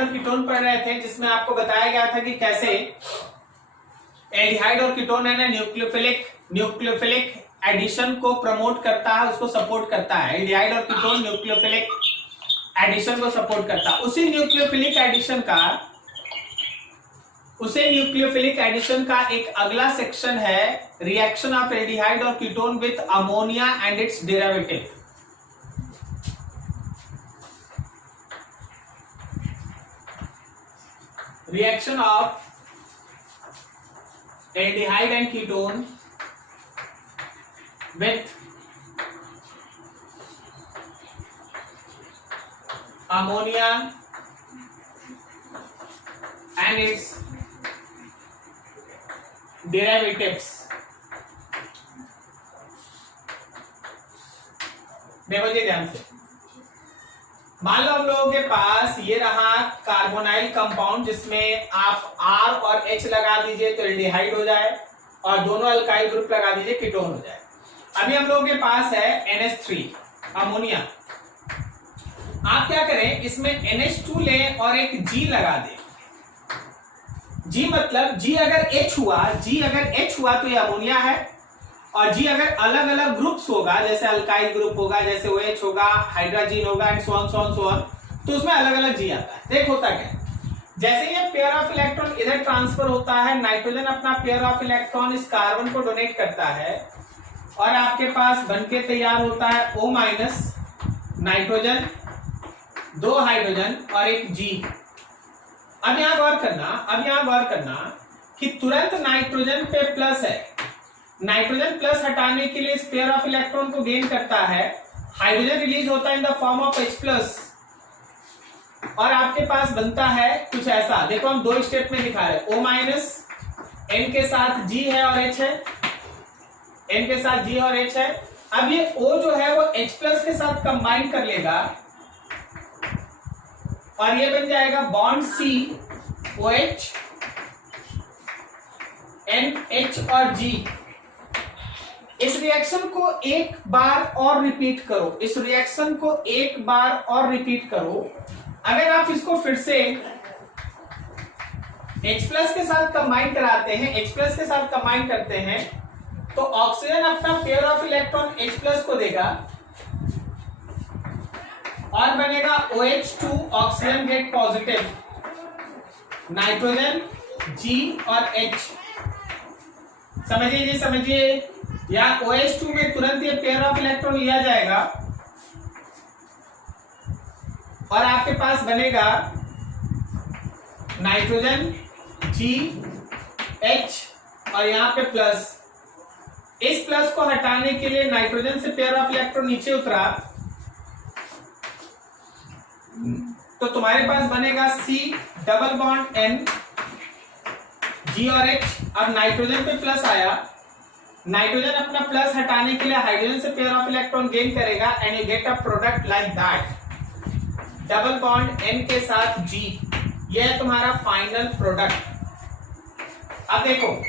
Aldehyde और ketone पढ़ रहे थे, जिसमें आपको बताया गया था कि कैसे एल्डिहाइड और कीटोन है ना न्यूक्लियोफिलिक एडिशन को प्रमोट करता है, उसको सपोर्ट करता है। एल्डिहाइड और कीटोन न्यूक्लियोफिलिक एडिशन को सपोर्ट करता है। उसी न्यूक्लियोफिलिक एडिशन का एक अगला सेक्शन है रिएक्शन ऑफ एल्डिहाइड और ketone with ammonia and it's derivative. Reaction of aldehyde and ketone with ammonia and its derivatives। देखो जी ध्यान से, मान लो हम लोगों के पास ये रहा कार्बोनाइल कंपाउंड, जिसमें आप R और H लगा दीजिए तो एल्डिहाइड हो जाए, और दोनों अल्काइल ग्रुप लगा दीजिए कीटोन हो जाए। अभी हम लोगों के पास है NH3 अमोनिया। आप क्या करें, इसमें NH2 लें और एक G लगा दें। G मतलब G अगर H हुआ तो ये अमोनिया है, और G अगर अलग अलग ग्रुप्स होगा, जैसे अल्काइल ग्रुप होगा, जैसे OH होगा, हाइड्रोजन होगा एंड सो ऑन, तो उसमें अलग अलग G आता है। देख होता क्या, जैसे ये पेयर ऑफ इलेक्ट्रॉन इधर ट्रांसफर होता है, नाइट्रोजन अपना पेयर ऑफ इलेक्ट्रॉन इस कार्बन को डोनेट करता है, और आपके पास बनके तैयार होता है O- नाइट्रोजन, 2 हाइड्रोजन और एक G। अब यहां गौर करना कि तुरंत नाइट्रोजन पे प्लस है, नाइट्रोजन प्लस हटाने के लिए इस पेयर ऑफ इलेक्ट्रॉन को गेन करता है, हाइड्रोजन रिलीज होता है in the form of H+, और आपके पास बनता है कुछ ऐसा। देखो हम 2 स्टेप में दिखा रहे हैं, O- N के साथ G है और H है, N के साथ G और H है। अब ये O जो है वो H+ के साथ कंबाइन कर लेगा, और ये बन जाएगा बॉन्ड C OH NH और G। इस रिएक्शन को एक बार और रिपीट करो, अगर आप इसको फिर से H+ के साथ कंबाइन करते हैं, तो ऑक्सीजन अपना पेयर ऑफ इलेक्ट्रॉन H+ को देगा, और बनेगा OH2 oxygen gate positive, nitrogen G और H। समझिए, या OH2 में तुरंत ये पेयर ऑफ इलेक्ट्रॉन लिया जाएगा, और आपके पास बनेगा नाइट्रोजन G H और यहां पे प्लस। इस प्लस को हटाने के लिए नाइट्रोजन से पेयर ऑफ इलेक्ट्रॉन नीचे उतरा, तो तुम्हारे पास बनेगा C double bond N G और H। अब नाइट्रोजन पे प्लस आया, नाइट्रोजन अपना प्लस हटाने के लिए हाइड्रोजन से पेयर ऑफ इलेक्ट्रॉन गेन करेगा, and you get a product like that, double bond N के साथ G। यह है तुम्हारा फाइनल प्रोडक्ट। अब देखो,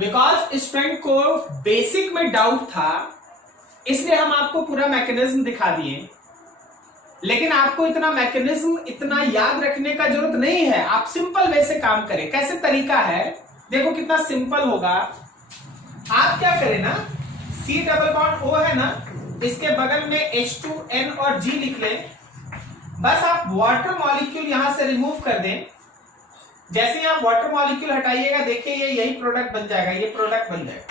बिकॉज स्टूडेंट को बेसिक में डाउट था, इसलिए हम आपको पूरा मैकेनिज्म दिखा दिए, लेकिन आपको इतना मैकेनिज्म इतना याद रखने का जरूरत नहीं है। आप सिंपल वे से काम करें। कैसे तरीका है, देखो कितना सिंपल होगा। आप क्या करें ना, C डबल बॉन्ड O है ना, इसके बगल में H2N और G लिख लें। बस आप वाटर मॉलिक्यूल यहां से रिमूव कर दें। जैसे ही आप वाटर मॉलिक्यूल हटाइएगा, देखिए ये यही प्रोडक्ट बन जाएगा, ये प्रोडक्ट बन जाएगा।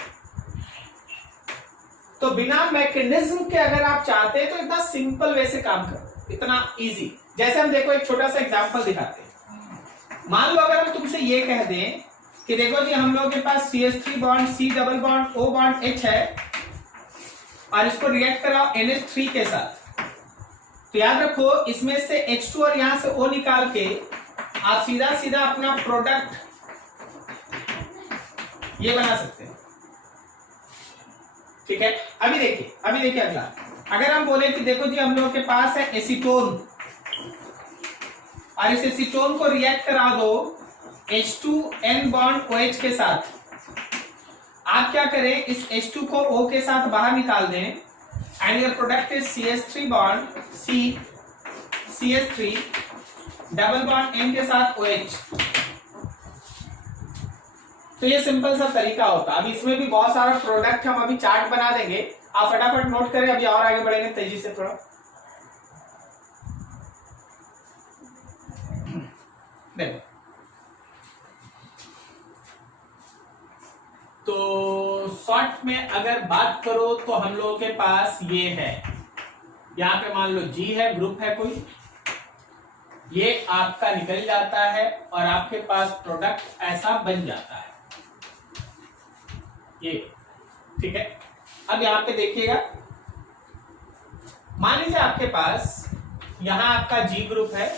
तो बिना मैकेनिज्म के अगर आप चाहते हैं तो इतना सिंपल वे से काम करो, इतना इजी। जैसे हम देखो एक छोटा सा एग्जांपल दिखाते हैं। मान लो अगर हम तुमसे ये कह दें कि देखो जी हम लोगों के पास CH3 bond C double bond O bond H है, और इसको रिएक्ट कराओ NH3 के साथ, तो याद रखो इसमें से H2 और यहां से O निकाल के आप सीधा सीधा अपना प्रोडक्ट ये बना सकते हैं। ठीक है, अभी देखिए अगला। अगर हम बोले कि देखो जी हम लोगों के पास है एसीटोन, और इस एसीटोन को रिएक्ट करा दो H2N बॉन्ड OH के साथ। आप क्या करें, इस H2 को O के साथ बाहर निकाल दें, and your product is CH3 bond C CH3 double bond N के साथ OH। तो ये सिंपल सा तरीका होता है। अब इसमें भी बहुत सारा प्रोडक्ट हम अभी चार्ट बना देंगे, आप फटाफट नोट करें, अभी और आगे बढ़ेंगे तेजी से थोड़ा। देखो तो शॉर्ट में अगर बात करो तो हम लोगों के पास ये है, यहाँ पे मान लो G है, ग्रुप है कोई, ये आपका निकल जाता है और आपके पास प्रोडक्ट ऐसा बन जाता है ये, ठीक है। अब यहाँ पे देखिएगा, मान लीजिए आपके पास यहां आपका G ग्रुप है,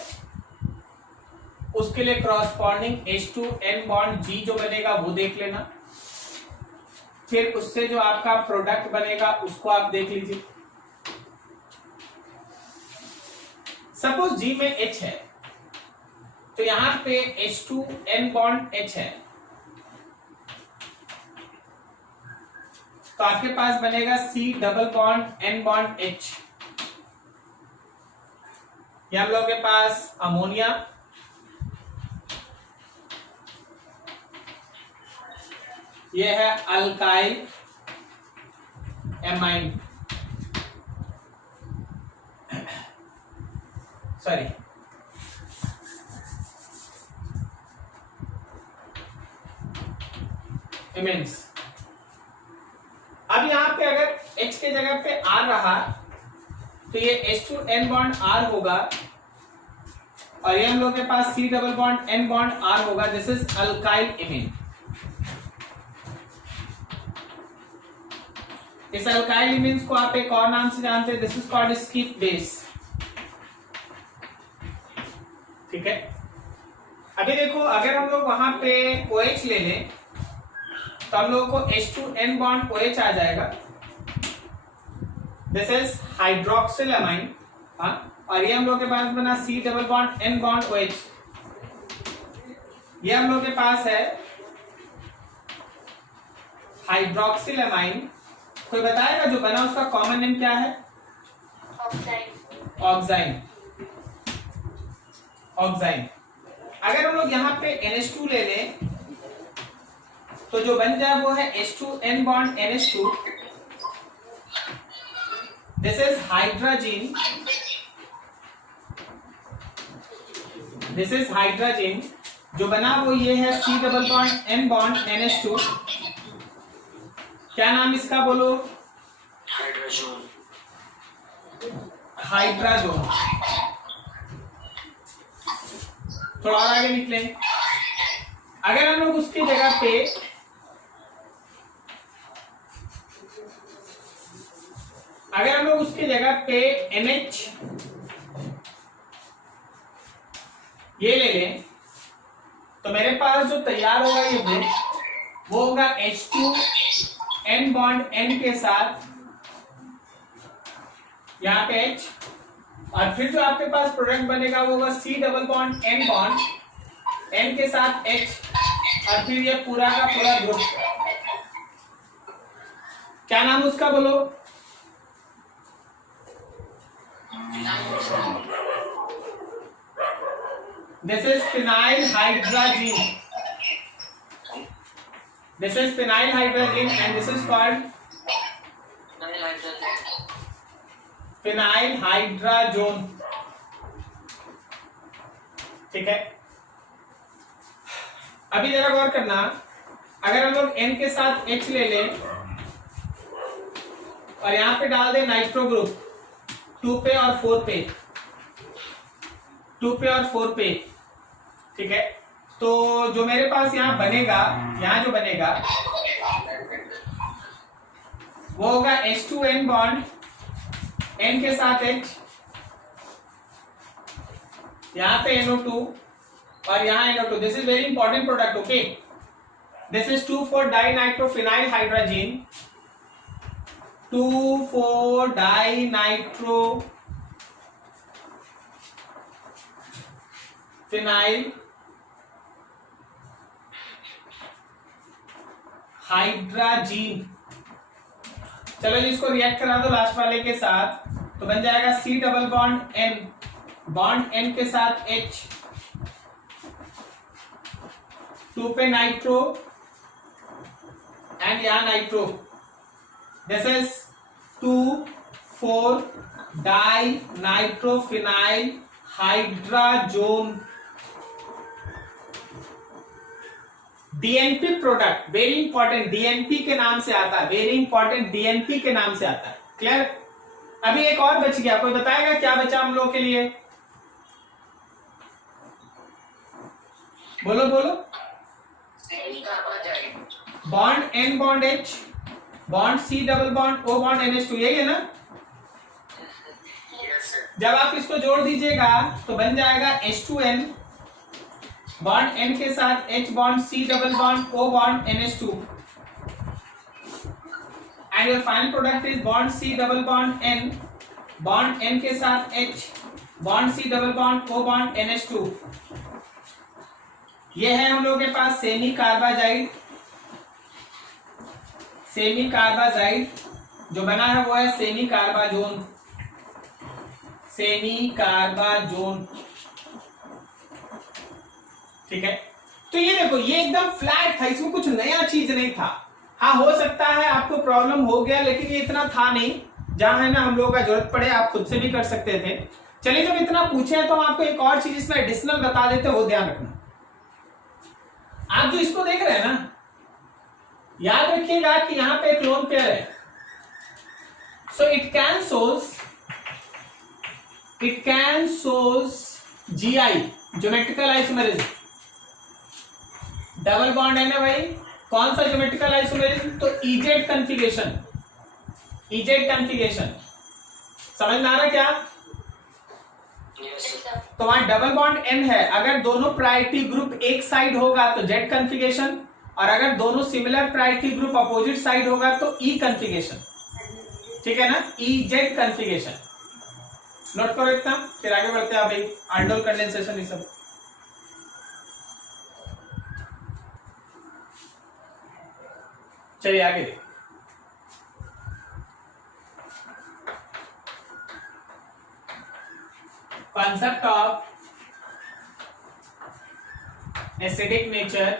उसके लिए क्रॉसपॉन्डिंग H2N बॉन्ड G जो बनेगा वो देख लेना, फिर उससे जो आपका प्रोडक्ट बनेगा उसको आप देख लीजिए। सपोज G में H है तो यहां पे H2N बॉन्ड H है, तो आपके पास बनेगा C double bond N bond H। ये हम लोग के पास अमोनिया, ये है अल्काइल एमाइन, सॉरी इमेंस। अब यहां पे अगर H के जगह पे R रहा तो ये H2N बॉन्ड R होगा, और ये हम लोग के पास C double bond N bond R होगा। This is alkyl imine. इस अल्काइल इमीन्स को आप एक और नाम से जानते हैं, this is called skip base, ठीक है। अभी देखो, अगर हम लोग वहां पे OH ले लें तो हम लोगों को H2N बॉन्ड OH आ जाएगा, दिस इज हाइड्रोक्सिल अमाइन, और ये हम लोग के पास बना C double bond N bond OH। ये हम लोग के पास है हाइड्रोक्सिल अमाइन। कोई बताएगा जो बना उसका कॉमन नेम क्या है? ऑक्साइन। ऑक्साइन। अगर हम लोग यहाँ पे NH2 ले लें तो जो बन जाए वो है H2N bond NH2, this is hydrogen, this is hydrogen. जो बना वो ये है C double bond N bond NH2। क्या नाम इसका बोलो? हाइड्राजोन। हाइड्राजोन। थोड़ा और आगे निकले, अगर हम लोग उसकी जगह पे NH ये ले लें तो मेरे पास जो तैयार होगा ये ग्रुप वो होगा H2N बॉन्ड N के साथ यहाँ पे H, और फिर जो आपके पास प्रोडक्ट बनेगा वो होगा C double bond N bond N के साथ H, और फिर ये पूरा का पूरा ग्रुप। क्या नाम उसका बोलो? This is phenyl hydrogen, this is phenyl hydrogen and this is called phenyl hydrazone, ठीक है। अभी जरा गौर करना, अगर हम लोग N के साथ H ले लें और यहां पे डाल दें नाइट्रो ग्रुप 2 पे और 4 पे, 2 पे और 4 पे, ठीक है। तो जो मेरे पास यहां बनेगा, यहां जो बनेगा वो होगा H2N बॉन्ड N के साथ H, यहां पे NO2 और यहां NO2। This is very important product, okay. This is 2,4-डाइनाइट्रोफिनाइल हाइड्रोजन, 2,4-डाइनाइट्रोफिनाइल हाइड्रोजन। चलो जी, इसको रिएक्ट करा दो लास्ट वाले के साथ, तो बन जाएगा C double bond N bond N के साथ H, 2 पे नाइट्रो एंड यहां nitro, this is 2,4 di nitrophenyl hydrazone. DNP product, very important, DNP के नाम से आता है, वेरी इंपॉर्टेंट, डीएनपी के नाम से आता है। क्लियर? अभी एक और बच गया, कोई बताएगा क्या बचा हम लोगों के लिए? बोलो बोलो। Bond N bond H, bond C double bond O bond NH2, यही है ना? जब आप इसको जोड़ दीजिएगा तो बन जाएगा H2N, बॉन्ड N के साथ H bond C double bond O bond NH2, and your final product is bond C double bond N, bond N के साथ H, bond C double bond O bond NH2। ये है हम लोगों के पास semi carbazide, semi carbazide जो बना है वो है सेमी कार्बाजोन, सेमी कार्बाजोन। ठीक है, तो ये देखो, ये एकदम फ्लैट था, इसमें कुछ नया चीज नहीं था। हाँ, हो सकता है आपको प्रॉब्लम हो गया, लेकिन ये इतना था नहीं। जहां है ना हम लोगों का जरूरत पड़े आप खुद से भी कर सकते थे। चलिए, जब इतना पूछे हैं तो हम आपको एक और चीज इसमें एडिशनल बता देते, वो ध्यान रखना। आप जो इसको देख रहे हैं ना, याद रखिएगा कि यहां पे एक लोन पेयर है, so it can shows GI, geometrical isomerism. Double bond है ना भाई, कौन सा ज्योमेट्रिकल आइसोमेरिज्म? तो EZ कॉन्फ़िगरेशन, EZ कॉन्फ़िगरेशन। समझ में आ रहा क्या? तो वहां डबल बॉन्ड N है, अगर दोनों प्रायोरिटी ग्रुप एक साइड होगा तो Z कॉन्फ़िगरेशन, और अगर दोनों similar priority group opposite side होगा तो E कॉन्फ़िगरेशन। ठीक है ना, EZ कॉन्फ़िगरेशन। नोट करो इतना, फिर आगे बढ़ते हैं। भाई आल्डोल कंडेंसेशन, ये सब चलिए आगे देखिए। concept of acidic nature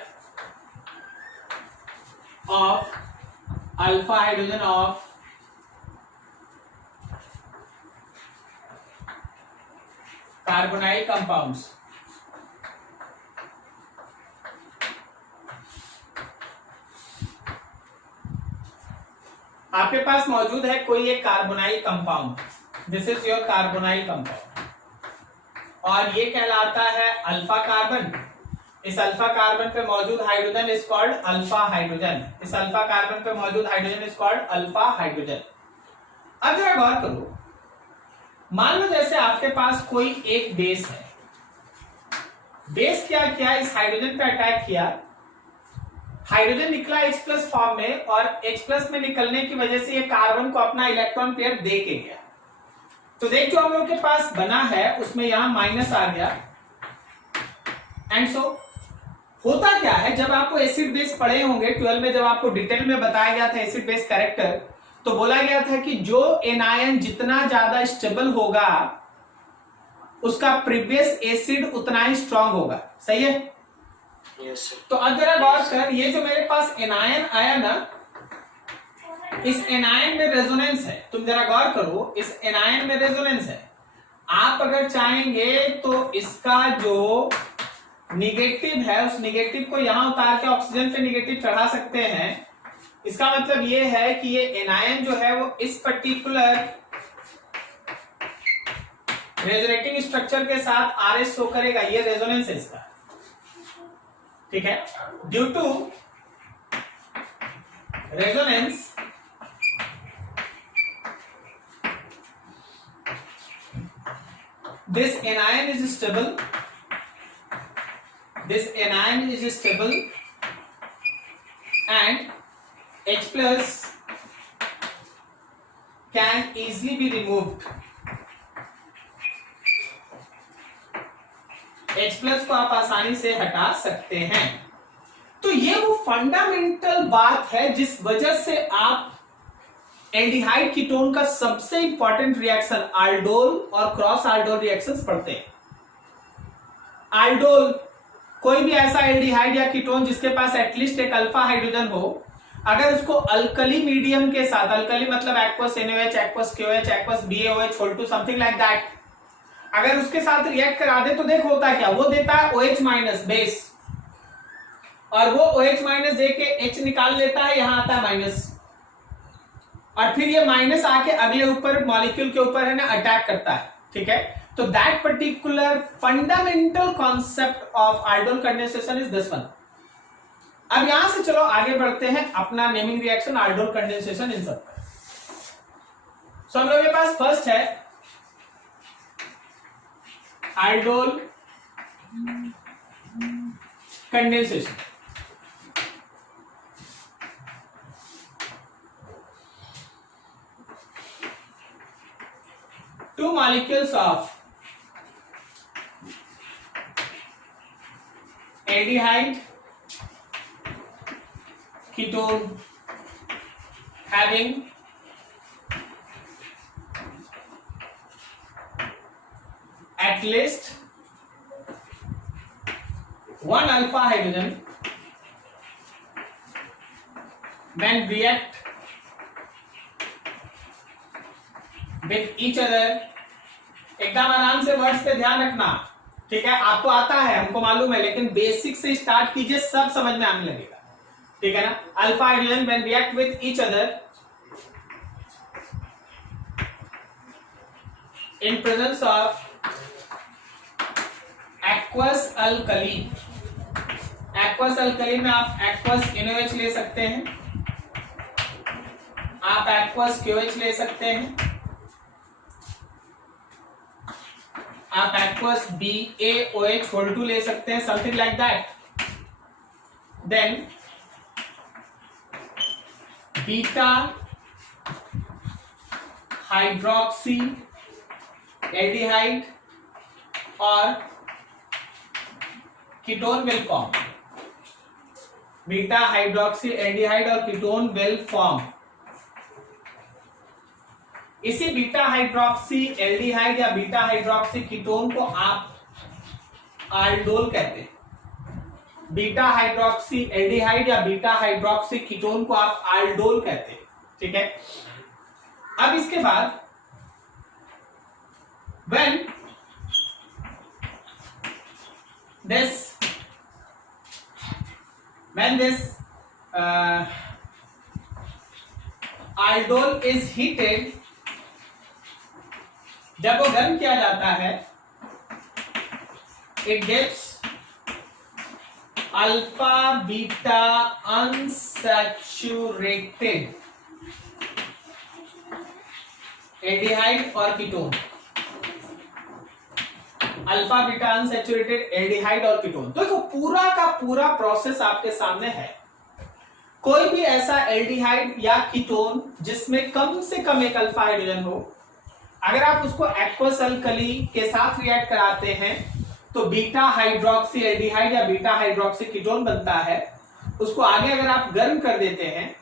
of alpha hydrogen of carbonyl compounds. आपके पास मौजूद है कोई एक carbonyl compound, this is your carbonyl compound, और ये कहलाता है अल्फा कार्बन। इस अल्फा कार्बन पे मौजूद hydrogen is called alpha hydrogen. इस अल्फा कार्बन पे मौजूद hydrogen is called alpha hydrogen. अब जरा गौर करो, मान लो जैसे आपके पास कोई एक बेस है, बेस क्या किया, इस हाइड्रोजन पे अटैक किया, हाइड्रोजन निकला H+ फॉर्म में, और H+ में निकलने की वजह से ये कार्बन को अपना इलेक्ट्रॉन पेयर दे के गया। तो देख जो हम लोग के पास बना है उसमें यहां माइनस आ गया, एंड सो होता क्या है, जब आपको एसिड बेस पढ़े होंगे 12 में, जब आपको डिटेल में बताया गया था एसिड बेस कैरेक्टर, तो बोला गया था कि जो एनायन जितना ज्यादा स्टेबल होगा उसका प्रीवियस एसिड उतना ही स्ट्रांग होगा। सही है? Yes, तो अब जरा गौर कर, ये जो मेरे पास एनायन आया ना, इस एनायन में रेजोनेंस है। तुम जरा गौर करो, इस एनायन में रेजोनेंस है। आप अगर चाहेंगे तो इसका जो निगेटिव है उस निगेटिव को यहां उतार के ऑक्सीजन पे निगेटिव चढ़ा सकते हैं। इसका मतलब ये है कि ये एनायन जो है वो इस पर्टिकुलर रेजोनेटिंग स्ट्रक्चर के साथ RS शो करेगा, ये रेजोनेंस है इसका। ठीक है, due to resonance this anion is stable, this anion is stable, and H plus can easily be removed. H plus को आप आसानी से हटा सकते हैं। तो ये वो फंडामेंटल बात है जिस वजह से आप एल्डिहाइड कीटोन का सबसे इंपॉर्टेंट रिएक्शन आल्डोल और क्रॉस आल्डोल रिएक्शंस पढ़ते हैं। आल्डोल कोई भी ऐसा एल्डिहाइड या कीटोन जिसके पास एटलीस्ट एक अल्फा हाइड्रोजन हो, अगर उसको अल्कली मीडियम के साथ, अल्कली मतलब aqueous NaOH, aqueous KOH, aqueous BaOH whole two something like that, अगर उसके साथ रिएक्ट करा दे तो देखो होता है क्या, वो देता है OH- बेस, और वो OH- दे के H निकाल लेता है, यहां आता है माइनस, और फिर ये माइनस आके अगले ऊपर मॉलिक्यूल के ऊपर है ना अटैक करता है। ठीक है, तो that particular fundamental concept of aldol condensation is this one. अब यहां से चलो आगे बढ़ते हैं अपना नेमिंग रिएक्शन आल्डोल कंडेंसेशन इन सब पर। सो हम लोग के पास फर्स्ट है aldol condensation. Two molecules of aldehyde ketone having at least one alpha hydrogen when react with each other। एकदम आराम से वर्ड्स पे ध्यान रखना, ठीक है, आपको आता है हमको मालूम है, लेकिन बेसिक से स्टार्ट कीजिए, सब समझ में आने लगेगा। ठीक है ना, alpha hydrogen when react with each other in presence of aqueous alkali. Aqueous alkali में आप एक्वस NaOH ले सकते हैं, आप एक्वस KOH ले सकते हैं, आप एक्वस BaOH होल टू ले सकते हैं, something like that. Then beta hydroxy aldehyde और ketone will form. Beta hydroxy aldehyde और कीटोन विल फॉर्म। इसी बीटा हाइड्रोक्सी एल्डिहाइड या बीटा हाइड्रोक्सी कीटोन को आप आल्डोल कहते हैं। बीटा हाइड्रोक्सी एल्डिहाइड या बीटा हाइड्रोक्सी कीटोन को आप आल्डोल कहते हैं। ठीक है, अब इसके बाद when this aldol is heated, जब वो गर्म किया जाता है, it gives alpha beta unsaturated aldehyde और ketone. Alpha beta unsaturated aldehyde और कीटोन। देखो पूरा का पूरा प्रोसेस आपके सामने है। कोई भी ऐसा एल्डिहाइड या कीटोन जिसमें कम से कम एक अल्फा हाइड्रोजन हो, अगर आप उसको एक्वस अल्कली के साथ रिएक्ट कराते हैं तो बीटा हाइड्रोक्सी एल्डिहाइड या बीटा हाइड्रोक्सी कीटोन बनता है। उसको आगे अगर आप गर्म कर देते हैं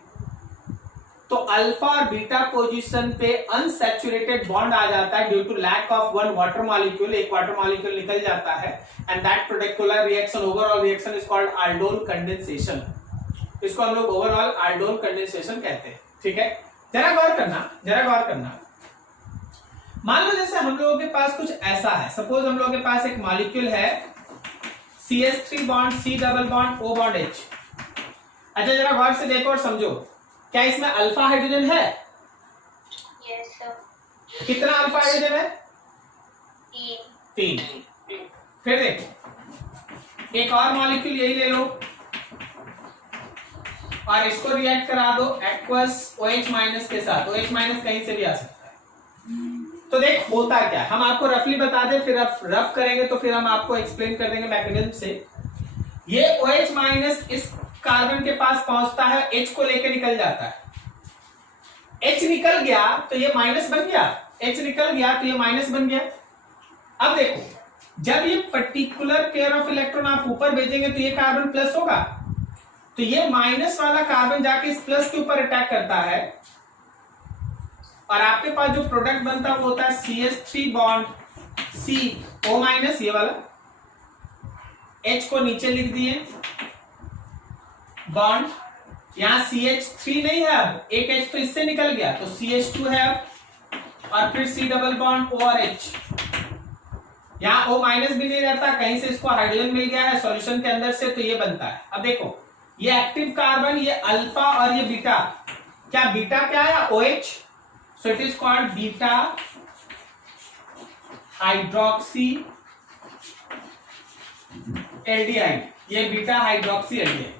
तो अल्फा और बीटा पोजीशन पे अनसैचुरेटेड बॉन्ड आ जाता है due to lack of one water molecule. एक वाटर मॉलिक्यूल निकल जाता है and that particular reaction, overall reaction is called aldol condensation. इसको हम लोग ओवरऑल आल्डोल कंडेंसेशन कहते हैं। ठीक है, जरा गौर करना। मान लो जैसे हम लोगों के पास कुछ ऐसा है, सपोज हम लोगों के पास एक मॉलिक्यूल है CH3 bond C double bond O bond H। अच्छा जरा गौर से देखो और समझो, क्या इसमें अल्फा हाइड्रोजन है? Yes sir. कितना अल्फा हाइड्रोजन है? 3। फिर देखो एक और मॉलिक्यूल यही ले लो और इसको रिएक्ट करा दो एक्वस OH- के साथ। OH- कहीं से भी आ सकता है। तो देख होता क्या है, हम आपको रफली बता दें, फिर रफ करेंगे तो फिर हम आपको एक्सप्लेन कर देंगे मैकेनिज्म से। ये OH- इस कार्बन के पास पहुंचता है, H को लेके निकल जाता है। H निकल गया तो ये माइनस बन गया, H निकल गया तो ये माइनस बन गया। अब देखो जब ये पर्टिकुलर पेयर ऑफ इलेक्ट्रॉन आप ऊपर भेजेंगे तो ये कार्बन प्लस होगा, तो ये माइनस वाला कार्बन जाके इस प्लस के ऊपर अटैक करता है और आपके पास जो प्रोडक्ट बनता है वो होता है CH3 बॉन्ड CO माइनस, ये वाला H को नीचे लिख दिए, बॉन्ड यहां CH3 नहीं है, अब एक H तो इससे निकल गया तो CH2 है अब, और फिर C डबल बॉन्ड O और H, यहाँ O माइनस भी नहीं रहता, कहीं से इसको हाइड्रोजन मिल गया है सॉल्यूशन के अंदर से, तो ये बनता है। अब देखो ये एक्टिव कार्बन, ये अल्फा और ये बीटा, क्या बीटा क्या है OH, so it is called beta hydroxy aldehyde, ये बीटा हाइड्रोक्सी एल्डिहाइड।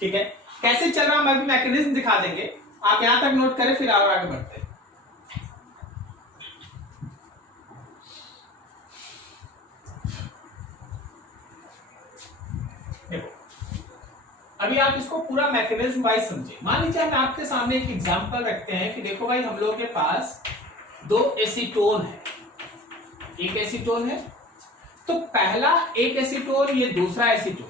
ठीक है, कैसे चल रहा हम अभी मैकेनिज्म दिखा देंगे, आप यहां तक नोट करें फिर और आगे बढ़ते हैं। देखो अभी आप इसको पूरा मैकेनिज्म वाइज समझे। मान लीजिए हम आपके सामने एक एग्जांपल रखते हैं कि देखो भाई हम लोगों के पास दो एसीटोन है, एक एसीटोन है, तो पहला एक एसीटोन, ये दूसरा एसीटोन।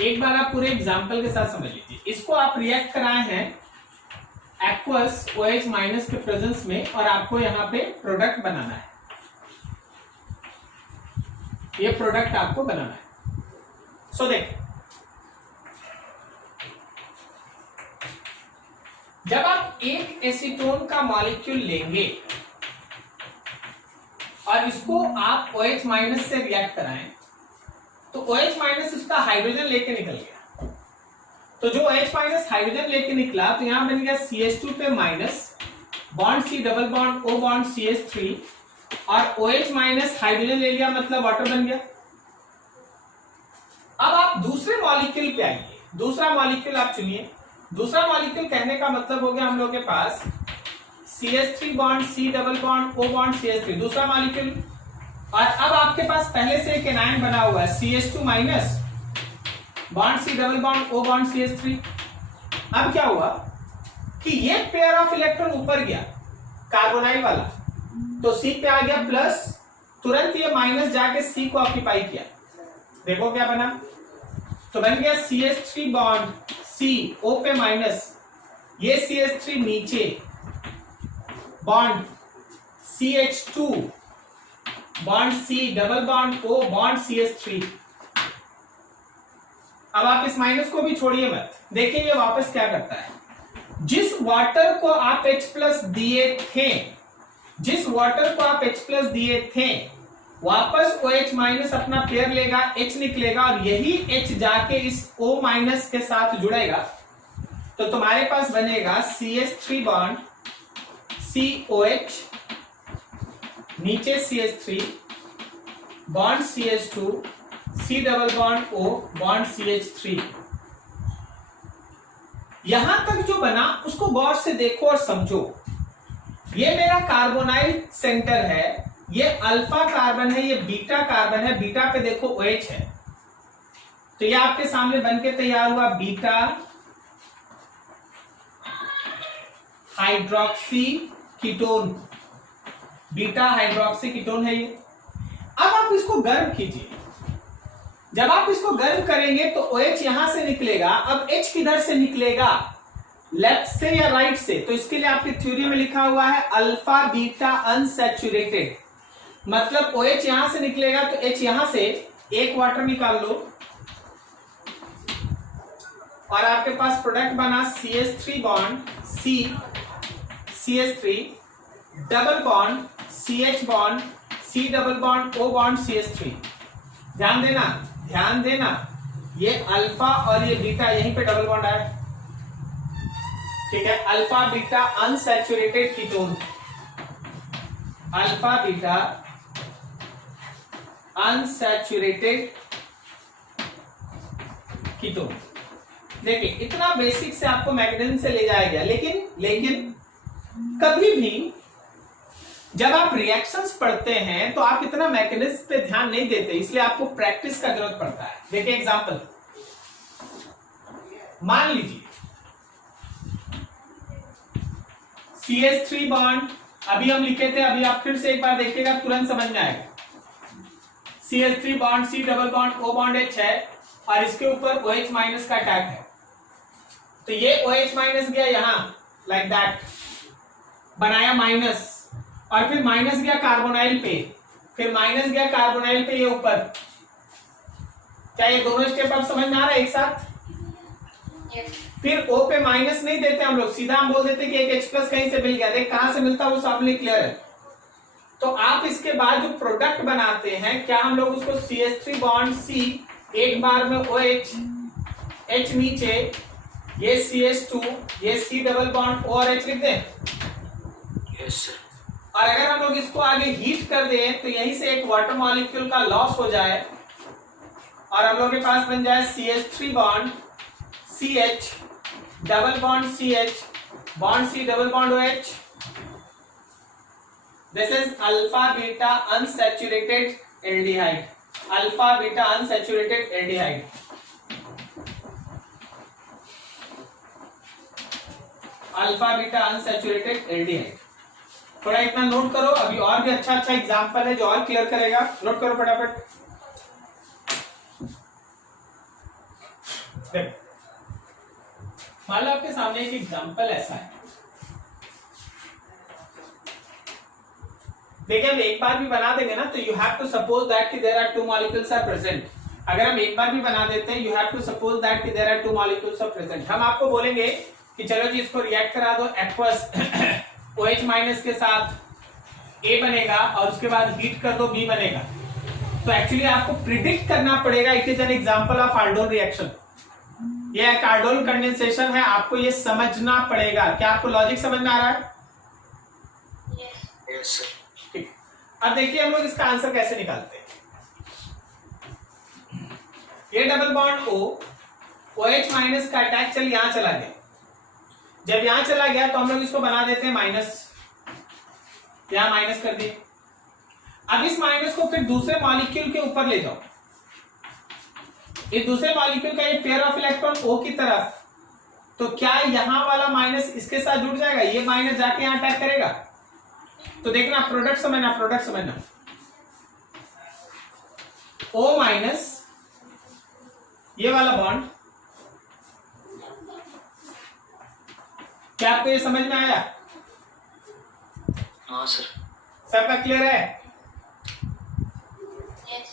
एक बार आप पूरे एग्जांपल के साथ समझ लीजिए, इसको आप रिएक्ट कराए हैं एक्वस OH माइनस के प्रेजेंस में, और आपको यहां पे प्रोडक्ट बनाना है, ये प्रोडक्ट आपको बनाना है। सो देख, जब आप एक एसीटोन का मॉलिक्यूल लेंगे और इसको आप OH माइनस से रिएक्ट कराएं, तो OH माइनस इसका हाइड्रोजन लेके निकल गया, तो जो OH माइनस हाइड्रोजन लेके निकला तो यहां बन गया CH2 पे minus, bond C double bond O bond CH3, और OH माइनस हाइड्रोजन ले लिया मतलब वाटर बन गया। अब आप दूसरे मॉलिक्यूल पे आइए, दूसरा मॉलिक्यूल आप चुनिए। दूसरा मॉलिक्यूल कहने का मतलब हो गया हम लोग के पास CH3 bond C double bond O bond CH3, दूसरा मॉलिक्यूल। और अब आपके पास पहले से एक एनायन बना हुआ है CH2 minus, bond C double bond O bond CH3। अब क्या हुआ कि ये पेयर ऑफ इलेक्ट्रॉन ऊपर गया कार्बोनाइल वाला, तो C पे आ गया प्लस, तुरंत ये माइनस जाके C को ऑक्यूपाई किया, देखो क्या बना, तो बन गया CH3 बॉन्ड C O पे माइनस, ये CH3 नीचे, bond CH2 bond C double bond O bond CH3। अब आप इस माइनस को भी छोड़िए मत, देखिए ये वापस क्या करता है, जिस वाटर को आप H प्लस दिए थे, जिस वाटर को आप H प्लस दिए थे, वापस OH माइनस अपना पेयर लेगा, H निकलेगा, और यही H जाके इस O माइनस के साथ जुड़ेगा, तो तुम्हारे पास बनेगा CH3 बॉन्ड COH, नीचे CH3 bond CH2 C double bond O bond CH3। यहां तक जो बना उसको गौर से देखो और समझो, ये मेरा कार्बोनाइल सेंटर है, ये अल्फा कार्बन है, ये बीटा कार्बन है, बीटा पे देखो OH है, तो ये आपके सामने बनके तैयार हुआ beta hydroxy ketone, beta hydroxy ketone है ये। अब आप इसको गर्म कीजिए, जब आप इसको गर्म करेंगे तो OH यहां से निकलेगा, अब H किधर से निकलेगा, लेफ्ट से या राइट से, तो इसके लिए आपकी थ्योरी में लिखा हुआ है अल्फा बीटा अनसैचुरेटेड, मतलब OH यहां से निकलेगा तो H यहां से एक वाटर निकाल लो, और आपके पास प्रोडक्ट बना CH3 bond CH3 double bond CH bond C double bond O bond CH3। ध्यान देना, ध्यान देना, ये अल्फा और ये बीटा यहीं पे डबल बॉन्ड आया, ठीक है, alpha beta unsaturated ketone, alpha beta unsaturated ketone. देखिए इतना बेसिक से आपको मैकेनिज्म से ले जाया गया, लेकिन कभी भी जब आप रिएक्शंस पढ़ते हैं तो आप इतना मैकेनिज्म पे ध्यान नहीं देते, इसलिए आपको प्रैक्टिस का जरूरत पड़ता है। देखिए एग्जांपल, मान लीजिए CH3 बॉन्ड, अभी हम लिखे थे, अभी आप फिर से एक बार देखिएगा तुरंत समझ में आएगा। CH3 bond C double bond O bond H है, और इसके ऊपर OH माइनस का अटैक है, तो ये OH माइनस गया यहाँ लाइक दैट, बनाया माइनस, और फिर माइनस गया कार्बोनाइल पे, फिर माइनस गया कार्बोनाइल पे ये ऊपर। क्या ये दोनों स्टेप आप समझ में आ रहा है एक साथ? Yes. फिर O पे माइनस नहीं देते हम लोग, सीधा हम बोल देते कि एक H प्लस कहीं से मिल गया। देख कहां से मिलता है वो सामने क्लियर है। तो आप इसके बाद जो प्रोडक्ट बनाते हैं, क्या हम लोग उसको CH3 बॉन्ड C, एक बार में OH, H नीचे, ये CH2, ये C डबल बॉन्ड O और H लिख दें। Yes sir. और अगर हम लोग इसको आगे हीट कर दें तो यहीं से एक वाटर मॉलिक्यूल का लॉस हो जाए और हम लोग के पास बन जाए CH3 bond CH double bond CH bond C double bond OH। This is alpha beta unsaturated aldehyde, alpha beta unsaturated aldehyde. Alpha beta unsaturated aldehyde. थोड़ा इतना नोट करो, अभी और भी अच्छा अच्छा एग्जांपल है जो और क्लियर करेगा। नोट करो फटाफट। मान लो आपके सामने एक एग्जांपल ऐसा है, देखिए हम एक बार भी बना देंगे ना तो you have to suppose that कि there are two molecules are present. अगर हम एक बार भी बना देते हैं, you have to suppose that कि there are two molecules are present. हम आपको बोलेंगे कि चलो जी इसको रिएक्ट करा दो, एक्वस OH माइनस के साथ A बनेगा और उसके बाद हीट कर दो B बनेगा। तो एक्चुअली आपको प्रिडिक्ट करना पड़ेगा। It is an example of aldol reaction. ये एक aldol कंडेंसेशन है, आपको ये समझना पड़ेगा। क्या आपको लॉजिक समझ में आ रहा है? Yes. Yes sir. ठीक, अब देखिए हम लोग इसका आंसर कैसे निकालते हैं। ये double bond O, OH minus का अटैक चल यहां चला गया। जब यहां चला गया तो हम लोग इसको बना देते हैं माइनस, यहां माइनस कर दिए। अब इस माइनस को फिर दूसरे मॉलिक्यूल के ऊपर ले जाओ, इस दूसरे मॉलिक्यूल का ये पेयर ऑफ इलेक्ट्रॉन O की तरफ, तो क्या यहां वाला माइनस इसके साथ जुड़ जाएगा? ये माइनस जाके यहां अटैक करेगा। तो देखना, प्रोडक्ट समझना, प्रोडक्ट समझना। O माइनस ये वाला बॉन्ड, क्या आपको ये समझ में आया? हाँ सर। सबका क्लियर है? Yes.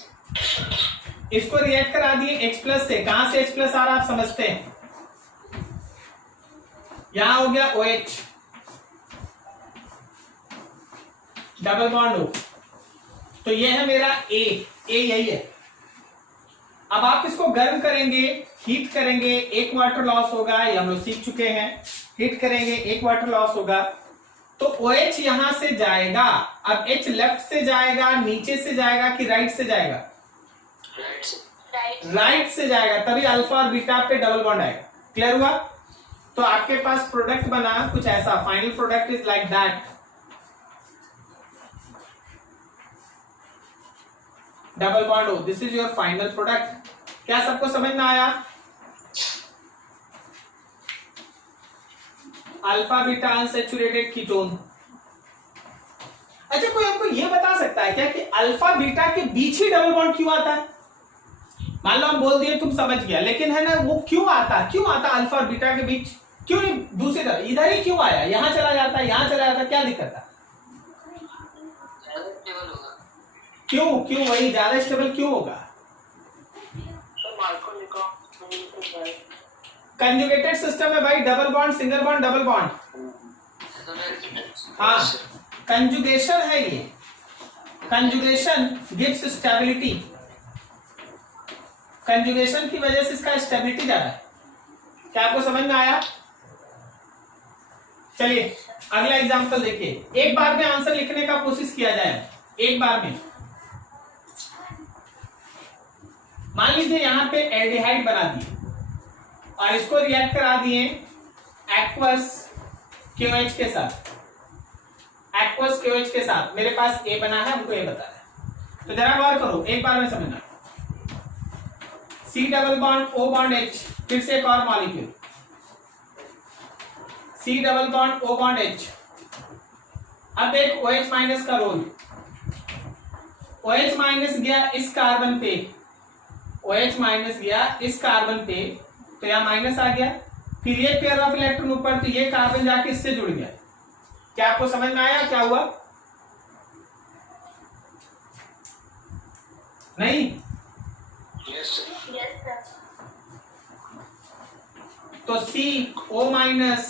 इसको रिएक्ट करा दिए H प्लस से। कहां से H प्लस आ रहा आप समझते हैं? यहां हो गया OH डबल बॉन्ड O, तो ये है मेरा A यही है। अब आप इसको गर्म करेंगे, हीट करेंगे, एक वाटर लॉस होगा, ये हम लोग सीख चुके हैं। हीट करेंगे, एक वाटर लॉस होगा, तो OH यहां से जाएगा। अब H लेफ्ट से जाएगा, नीचे से जाएगा कि राइट से जाएगा? राइट से। Right. राइट से जाएगा, तभी अल्फा और बीटा पे डबल बॉन्ड आएगा। क्लियर हुआ? तो आपके पास प्रोडक्ट बना कुछ ऐसा, final product is like that, double bond O, this is your final product. क्या सबको समझ में आया? Alpha beta unsaturated ketone. अच्छा, कोई हमको ये बता सकता है क्या कि अल्फा बीटा के बीच ही डबल बॉन्ड क्यों आता है? मान लो हम बोल दिए तुम समझ गया, लेकिन है ना वो क्यों आता अल्फा और बीटा के बीच? क्यों नहीं दूसरी तरफ, इधर ही क्यों आया? यहां चला जाता, यहां चला जाता, क्या दिक्कत है? स्टेबल होगा। क्यों वही ज्यादा स्टेबल क्यों होगा? कंजुगेटेड सिस्टम है भाई, double bond, single bond, double bond. हाँ, कंजुगेशन है ये। कंजुगेशन गिव्स स्टेबिलिटी, कंजुगेशन की वजह से इसका स्टेबिलिटी ज्यादा है। क्या आपको समझ में आया? चलिए अगला एग्जांपल देखिए। एक बार में आंसर लिखने का कोशिश किया जाए, एक बार में। मान लीजिए यहां पे एल्डिहाइड बना दिए और इसको रिएक्ट करा दिए एक्वस KOH के साथ। एक्वस KOH के साथ मेरे पास A बना है, हमको ये बताना है। तो जरा गौर करो, एक बार में समझना। C double bond O bond H, फिर से एक और molecule C double bond O bond H। अब देख OH माइनस का रोल, OH माइनस गया इस कार्बन पे, OH माइनस गया इस कार्बन पे, तो यहां माइनस आ गया, फिर ये पेयर ऑफ इलेक्ट्रॉन ऊपर, तो ये कार्बन जाके इससे जुड़ गया। क्या आपको समझ में आया क्या हुआ? नहीं? Yes, sir. Yes, sir. तो CO माइनस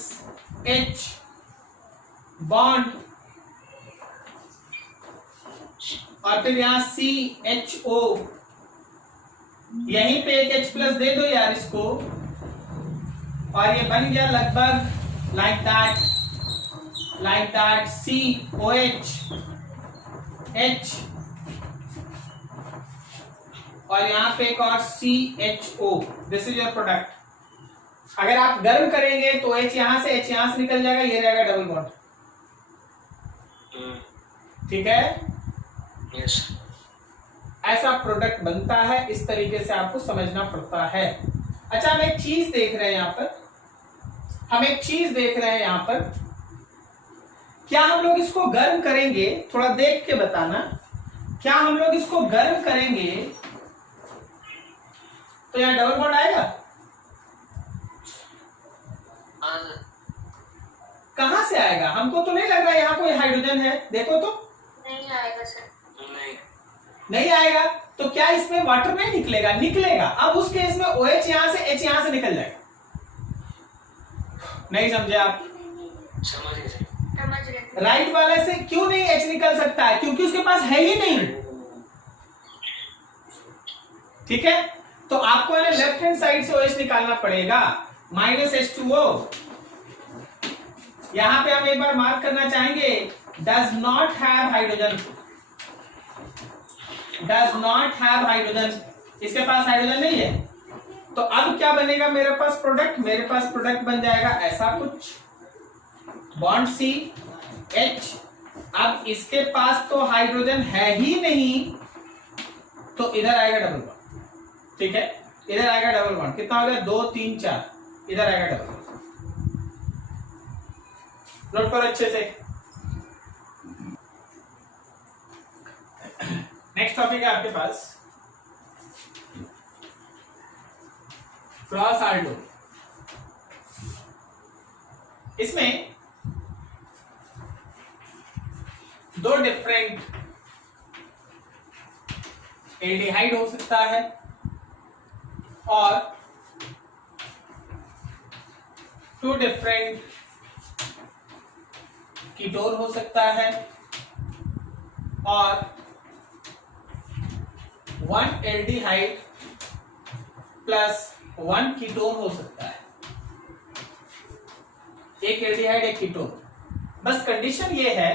H बॉन्ड और फिर यहां CHO, यहीं पे एक H प्लस दे दो यार इसको, और ये बन गया लगभग लाइक दैट COH H और यहां पे एक और CHO। This is your product. अगर आप गर्म करेंगे तो H यहां से निकल जाएगा, ये रहेगा डबल बॉन्ड। ठीक है? Yes. ऐसा प्रोडक्ट बनता है, इस तरीके से आपको समझना पड़ता है। अच्छा, हम एक चीज देख रहे हैं यहां पर, क्या हम लोग इसको गर्म करेंगे? थोड़ा देख के बताना। क्या हम लोग इसको गर्म करेंगे तो यहां डबल बॉन्ड आएगा? कहां से आएगा? हमको तो नहीं लग रहा यहां कोई हाइड्रोजन है। देखो तो, नहीं आएगा सर। नहीं आएगा। तो क्या इसमें वाटर नहीं निकलेगा? निकलेगा। अब उस केस में OH यहां से H यहां से निकल जाएगा। नहीं समझे आप? समझ गए। राइट वाले से क्यों नहीं H निकल सकता है? क्योंकि उसके पास है ही नहीं। ठीक है? तो आपको लेफ्ट हैंड साइड से OH निकालना पड़ेगा, माइनस H2O। यहां पे हम एक बार मार्क करना चाहेंगे, डज नॉट हैव हाइड्रोजन, इसके पास हाइड्रोजन नहीं है। तो अब क्या बनेगा मेरे पास प्रोडक्ट बन जाएगा ऐसा कुछ, बॉन्ड CH। अब इसके पास तो हाइड्रोजन है ही नहीं, तो इधर आएगा डबल बॉन्ड। ठीक है? इधर आएगा डबल बॉन्ड। कितना हो गया? 2 3 4, इधर आएगा डबल बॉन्ड। नोट करो अच्छे से। नेक्स्ट टॉपिक है आपके पास क्रॉस आल्डो। इसमें 2 डिफरेंट एल्डिहाइड हो सकता है और 2 डिफरेंट कीटोन हो सकता है और 1 एल्डिहाइड प्लस 1 कीटोन हो सकता है। एक एल्डिहाइड एक कीटोन। बस कंडीशन ये है,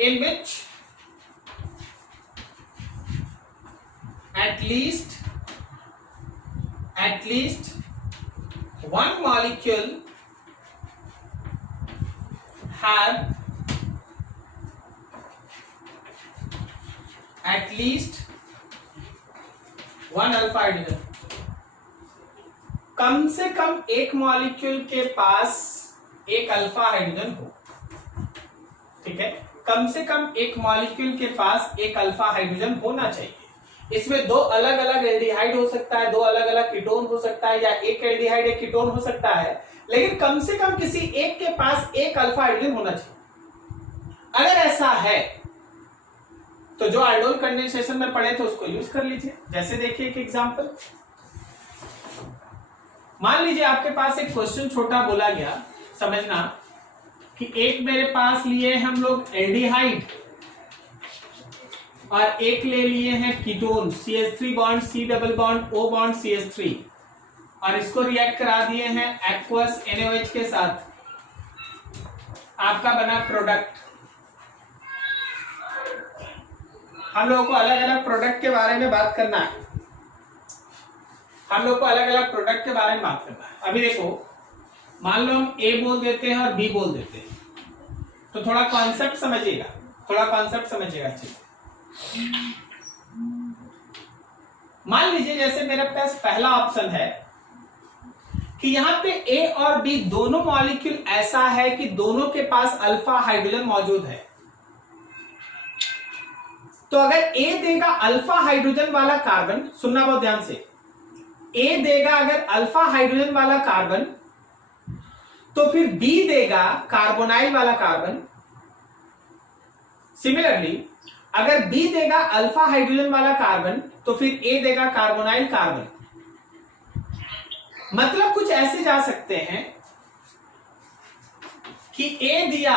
in which at least 1 molecule have at least 1 alpha hydrogen. कम से कम एक मॉलिक्यूल के पास एक अल्फा हाइड्रोजन हो। ठीक है? कम से कम एक मॉलिक्यूल के पास एक अल्फा हाइड्रोजन होना चाहिए। इसमें 2 अलग अलग एल्डिहाइड हो सकता है, 2 अलग अलग कीटोन हो सकता है, या एक एल्डिहाइड एक कीटोन हो सकता है, लेकिन कम से कम किसी एक के पास एक अल्फा हाइड्रोजन होना चाहिए। अगर ऐसा है तो जो आल्डोल कंडेंसेशन में पढ़े थे उसको यूज कर लीजिए। जैसे देखिए एक एग्जांपल, मान लीजिए आपके पास एक क्वेश्चन छोटा बोला गया, समझना कि एक मेरे पास लिए हम लोग एल्डिहाइड और एक ले लिए हैं ketone CH3 bond C double bond O bond CH3 और इसको रिएक्ट करा दिए हैं एक्वस NaOH के साथ। आपका बना प्रोडक्ट। हम लोगों को अलग अलग प्रोडक्ट के बारे में बात करना है। अभी देखो, मान लो हम A बोल देते हैं और B बोल देते हैं, तो थोड़ा कॉन्सेप्ट समझिएगा अच्छे से। मान लीजिए जैसे मेरे पास पहला ऑप्शन है कि यहां पे A और B दोनों मॉलिक्यूल ऐसा है कि दोनों के पास अल्फा हाइड्रोजन मौजूद है। तो अगर A देगा अल्फा हाइड्रोजन वाला कार्बन, सुनना बहुत ध्यान से, ए देगा अगर अल्फा हाइड्रोजन वाला कार्बन, तो फिर बी देगा कार्बोनाइल वाला कार्बन। सिमिलरली अगर बी देगा अल्फा हाइड्रोजन वाला कार्बन, तो फिर ए देगा कार्बोनाइल कार्बन। मतलब कुछ ऐसे जा सकते हैं कि ए दिया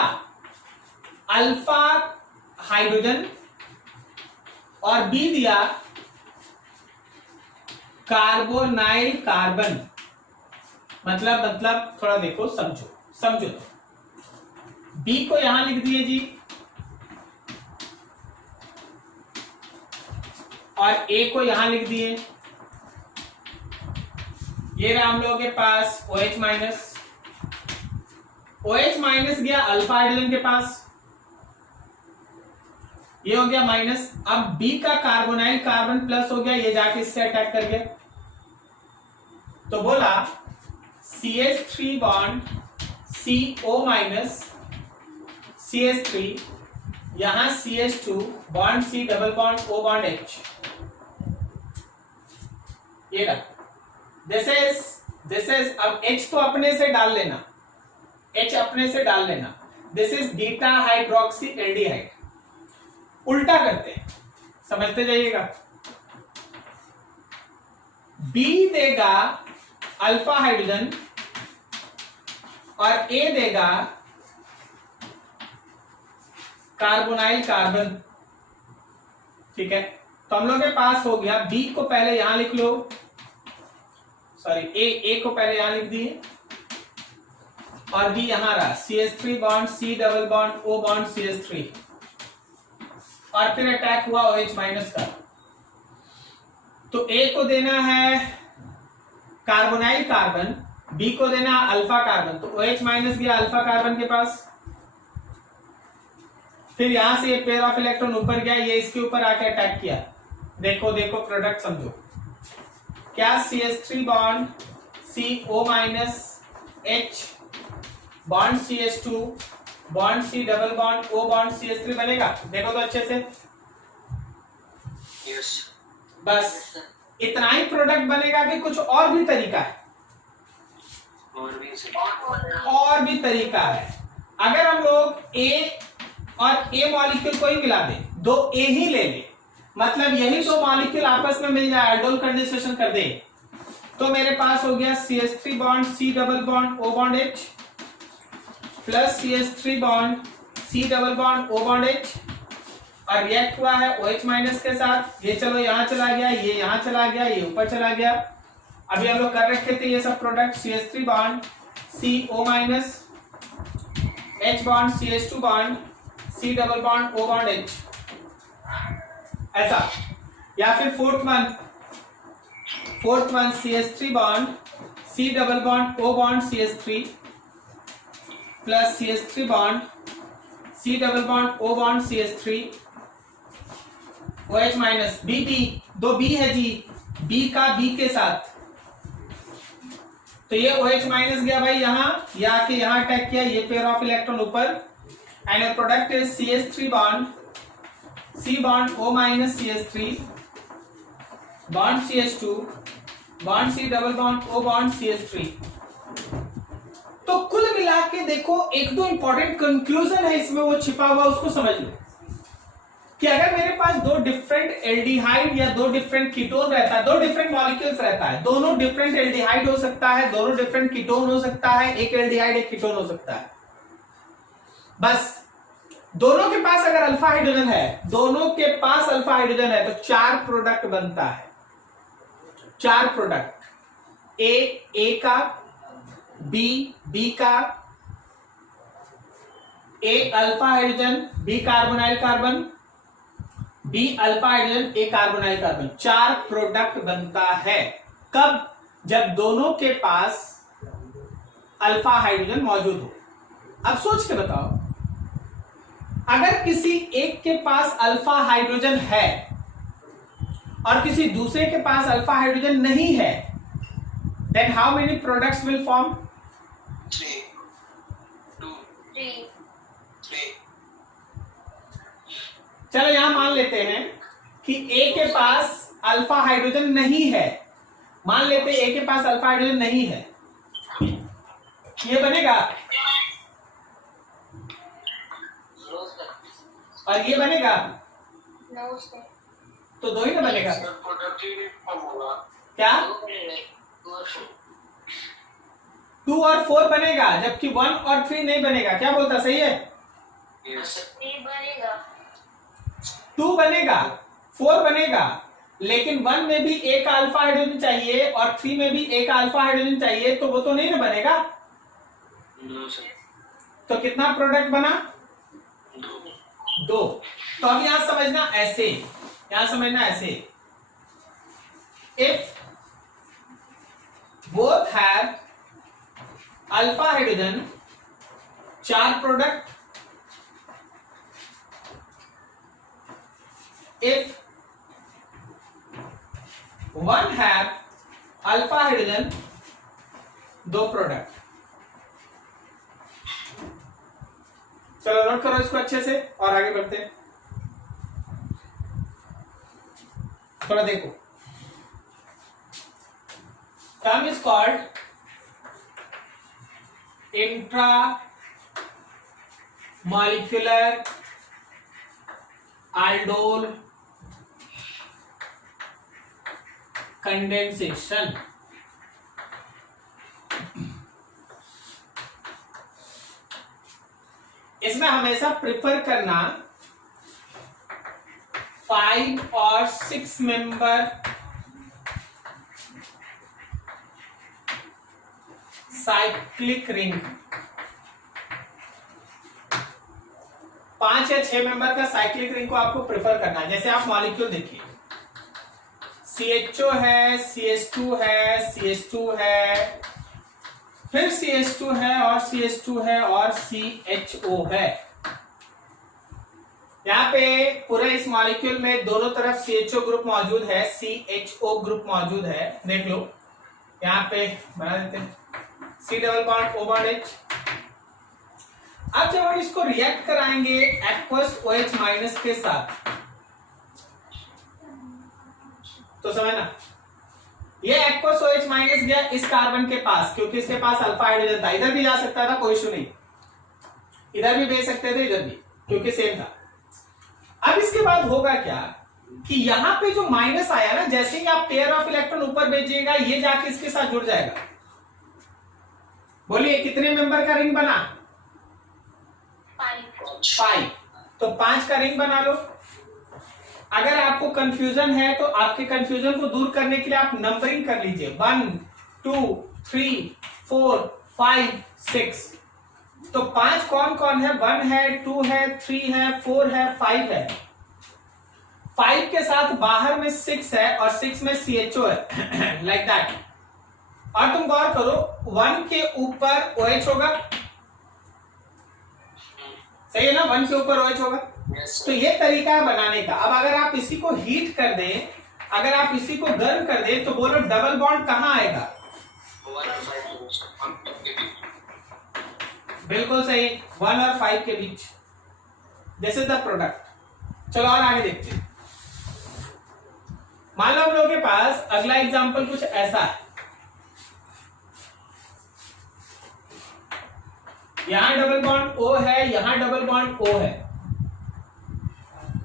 अल्फा हाइड्रोजन और बी दिया कार्बोनाइल कार्बन। मतलब थोड़ा देखो, समझो तो बी को यहां लिख दिए जी और ए को यहां लिख दिए। ये रहा हम लोगों के पास OH माइनस। OH माइनस गया अल्फा हाइड्रोजन के पास, ये हो गया माइनस। अब बी का कार्बोनाइल कार्बन प्लस हो गया, ये जाके इससे अटैक कर गया, तो बोला CH3 bond CO minus CH3, यहां CH2 bond C double bond O bond H। ये रहा दिस इज अब H तो अपने से डाल लेना, H अपने से डाल लेना। This is beta hydroxy aldehyde. उल्टा करते हैं, समझते जाइएगा। B देगा अल्फा हाइड्रोजन और A देगा कार्बोनाइल कार्बन। ठीक है, तो हम लोग के पास हो गया, B को पहले यहां लिख लो, सॉरी A को पहले यहां लिख दिए और B यहां रहा CH3 bond C double bond O bond CH3 और फिर अटैक हुआ OH माइनस का। तो A को देना है कार्बोनाइल कार्बन, B को देना अल्फा कार्बन, तो OH माइनस गया अल्फा कार्बन के पास। फिर यहां से ये पेयर ऑफ इलेक्ट्रॉन ऊपर गया, ये इसके ऊपर आके अटैक किया। देखो प्रोडक्ट समझो, क्या CH3 bond CO minus H bond CH2 bond C double bond O bond CH3 बनेगा? देखो तो अच्छे से। यस। बस इतना ही प्रोडक्ट बनेगा कि कुछ और भी तरीका है? और भी तरीका है। अगर हम लोग A और A मॉलिक्यूल को ही मिला दें, दो A ही ले लें, मतलब यही दो मॉलिक्यूल आपस में मिल जाए, एल्डोल कंडेंसेशन कर दें, तो मेरे पास हो गया CH3 bond C double bond O bond H plus CH3 bond C double bond O bond H और रिएक्ट हुआ है OH माइनस के साथ। ये चलो यहां चला गया, ये यहां चला गया, ये ऊपर चला गया। अभी हम लोग कर रखे थे ये सब product, CH3 bond CO minus H bond CH2 bond C double bond O bond H, ऐसा। या फिर fourth one CH3 bond C double bond O bond CH3 plus CH3 bond C double bond O bond CH3 OH minus B, दो B है जी, B का B के साथ, तो ये OH माइनस गया भाई यहां, ये आके यहां अटैक किया, ये पेयर ऑफ इलेक्ट्रॉन ऊपर, and your product is CH3 bond C bond O minus CH3 bond CH2 bond C double bond O bond CH3। तो कुल मिला के देखो, एक दो इंपॉर्टेंट कंक्लूजन है इसमें वो छिपा हुआ, उसको समझ लो कि अगर मेरे पास दो डिफरेंट एल्डिहाइड या दो डिफरेंट कीटोन रहता है, दो डिफरेंट मॉलिक्यूल्स रहता है, दोनों डिफरेंट एल्डिहाइड हो सकता है, दोनों डिफरेंट कीटोन हो सकता है, एक एल्डिहाइड एक कीटोन हो सकता है। बस दोनों के पास अगर अल्फा हाइड्रोजन है, दोनों के पास अल्फा हाइड्रोजन है, तो चार प्रोडक्ट बनता है, चार प्रोडक्ट, ए का, बी का, A alpha hydrogen B carbonyl carbon, B alpha hydrogen A carbonyl carbon, चार प्रोडक्ट बनता है। कब? जब दोनों के पास अल्फा हाइड्रोजन मौजूद हो। अब सोच के बताओ, अगर किसी एक के पास अल्फा हाइड्रोजन है और किसी दूसरे के पास अल्फा हाइड्रोजन नहीं है, then how many products will form? 3 2 3 3। चलो यहां मान लेते हैं कि ए के पास अल्फा हाइड्रोजन नहीं है, मान लेते ए के पास अल्फा हाइड्रोजन नहीं है, ये बनेगा और ये बनेगा, नो सर। तो दो ही ना बनेगा। प्रोडक्टिव कम होगा। क्या 2 और 4 बनेगा, जबकि 1 और 3 नहीं बनेगा। क्या बोलता, सही है? यस। 3 बनेगा। 2 बनेगा, 4 बनेगा, लेकिन 1 में भी एक अल्फा हाइड्रोजन चाहिए और 3 में भी एक अल्फा हाइड्रोजन चाहिए, तो वो तो नहीं ना बनेगा। No sir. तो कितना प्रोडक्ट बना? 2। 2। तो अब यहां समझना ऐसे, यहां समझना ऐसे, if both have alpha hydrogen, 4 product, if one have alpha hydrogen, 2 product. चलो नोट करो इसको अच्छे से और आगे बढ़ते हैं। थोड़ा देखो, term is called intra molecular aldol condensation. इसमें हमेशा प्रिफर करना 5 और 6 मेंबर साइक्लिक रिंग, 5 या 6 मेंबर का साइक्लिक रिंग को आपको प्रेफर करना है। जैसे आप मॉलिक्यूल देखिए, CHO है, CH2 है, CH2 है, फिर CH2 है और CH2 है और CHO है। यहाँ पे पूरे इस मॉलिक्यूल में दोनों तरफ CHO ग्रुप मौजूद है, CHO ग्रुप मौजूद है। देख लो, यहाँ पे बना देते हैं C double bond O bond H। अब जब हम इसको रिएक्ट कराएंगे एक्वस OH माइनस के साथ, तो समझना ये एक्वस OH माइनस गया इस कार्बन के पास, क्योंकि इसके पास अल्फा हाइड्रोजन था। इधर भी जा सकता था, कोई इशू नहीं, इधर भी भेज सकते थे, इधर भी, क्योंकि सेम था। अब इसके बाद होगा क्या कि यहां पे जो माइनस आया ना, जैसे ही आप पेयर ऑफ इलेक्ट्रॉन ऊपर भेजिएगा, ये जाके इसके साथ जुड़ जाएगा। बोलिए कितने मेंबर का रिंग बना? 5। तो 5 का रिंग बना लो। अगर आपको कंफ्यूजन है तो आपके कंफ्यूजन को दूर करने के लिए आप नंबरिंग कर लीजिए, 1 2 3 4 5 6। तो 5 कौन कौन है? 1 है, 2 है, 3 है, 4 है, 5 है। 5 के साथ बाहर में 6 है और 6 में CHO है, लाइक दैट। और तुम गौर करो, 1 के ऊपर OH होगा, सही है ना? 1 के ऊपर OH होगा। तो ये तरीका है बनाने का। अब अगर आप इसी को हीट कर दें, अगर आप इसी को गर्म कर दें, तो बोलो डबल बॉन्ड कहां आएगा? बिल्कुल सही, 1 और 5 के बीच। This is the product. चलो और आगे देखते हैं। मान लो हम लोगों के पास अगला एग्जांपल कुछ ऐसा है, यहां डबल बॉन्ड O है, यहां डबल बॉन्ड O है,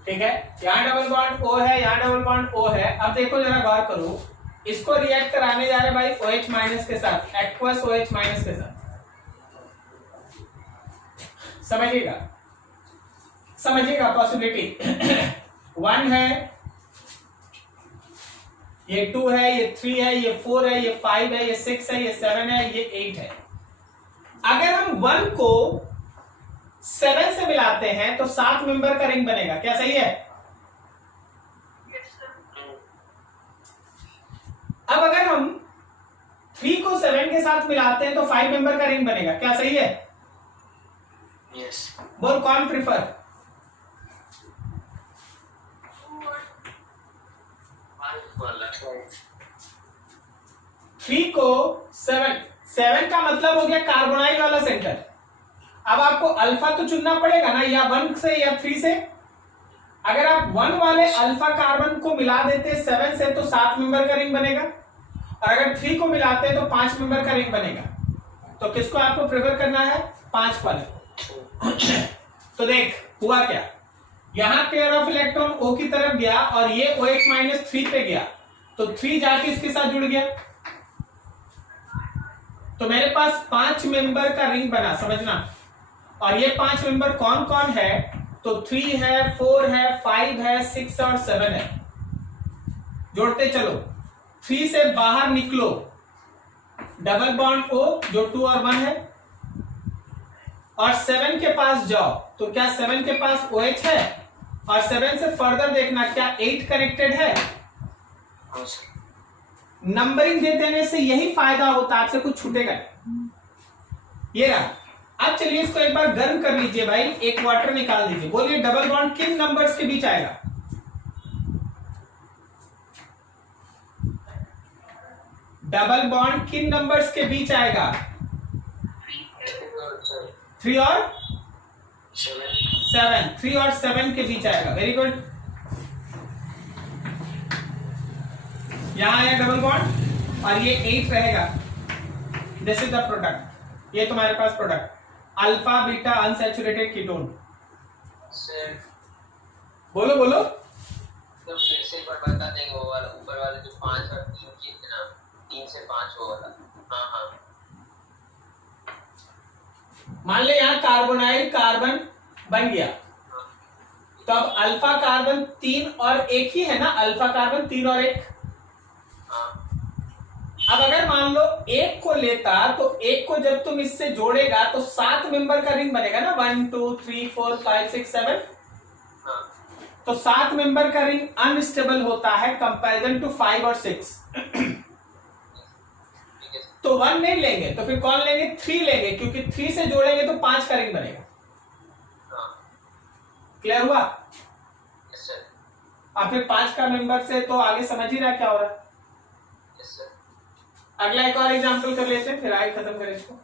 ठीक है? यहां डबल बॉन्ड O है, यहां डबल बॉन्ड O है। अब देखो जरा गौर करो, इसको रिएक्ट कराने जा रहे भाई OH माइनस के साथ, एक्वस OH माइनस के साथ। समझिएगा, समझिएगा पॉसिबिलिटी। 1 है, ये 2 है, ये 3 है, ये 4 है, ये 5 है, ये 6 है, ये 7 है, ये 8 है। अगर हम 1 को 7 से मिलाते हैं तो 7 मेंबर का रिंग बनेगा। क्या सही है? अब अगर हम 3 को 7 के साथ मिलाते हैं तो 5 मेंबर का रिंग बनेगा। क्या सही है? यस। बोल कौन प्रिफर? 3 को 7 का मतलब हो गया कार्बोनाइल वाला सेंटर। अब आपको अल्फा तो चुनना पड़ेगा ना, या 1 से या 3 से। अगर आप 1 वाले अल्फा कार्बन को मिला देते 7 से तो 7 मेंबर का रिंग बनेगा, और अगर 3 को मिलाते हैं तो 5 मेंबर का रिंग बनेगा। तो किसको आपको प्रेफर करना है? 5 वाले। तो देख हुआ क्या, यहां पेयर ऑफ इलेक्ट्रॉन O की तरफ गया और ये OH-3 पे गया, तो 3 जाके इसके साथ जुड़ गया, तो मेरे पास 5 मेंबर का रिंग बना, समझना। और ये 5 मेंबर कौन कौन है? तो 3 है, 4 है, 5 है, 6 और 7 है। जोड़ते चलो, 3 से बाहर निकलो, डबल बॉन्ड O जो 2 और 1 है, और 7 के पास जाओ, तो क्या 7 के पास OH है? और 7 से फर्दर देखना क्या 8 कनेक्टेड है? हाँ सर। नंबरिंग दे देने से यही फायदा होता है, आपसे कुछ छूटेगा नहीं। ये रहा। अब चलिए इसको एक बार गर्म कर लीजिए भाई, एक वाटर निकाल दीजिए। बोलिए डबल बॉन्ड किन नंबर्स के बीच आएगा? डबल बॉन्ड किन नंबर्स के बीच आएगा? 3 और 7। 3 और 7 के बीच आएगा। Very good. यहां आया डबल बॉन्ड और ये 8 रहेगा। This is the product. ये तुम्हारे पास product alpha beta unsaturated ketone. Sir बोलो बोलो। तो फिर से एक बार बता देंगे, वो वाला ऊपर वाले जो 5 और 3 की थे ना, 3 से 5 वो वाला। हाँ हाँ। मान ले यहां कार्बोनाइल कार्बन बन गया, तो अब अल्फा कार्बन 3 और 1 ही है ना, अल्फा कार्बन 3 और 1। अब अगर मान लो 1 को लेता, तो 1 को जब तुम इससे जोड़ेगा तो 7 मेंबर का रिंग बनेगा ना, 1 2 3 4 5 6 7। तो 7 मेंबर का रिंग अनस्टेबल होता है कंपैरिजन टू 5 और 6। तो 1 नहीं लेंगे तो फिर कौन लेंगे? 3 लेंगे, क्योंकि 3 से जोड़ेंगे तो 5 का रिंग बनेगा। क्लियर हुआ? अब फिर 5 का मेंबर से तो आगे समझ ही रहा क्या हो रहा है। अगला एक और एग्जांपल कर लेते हैं, फिर आगे खत्म करें इसको।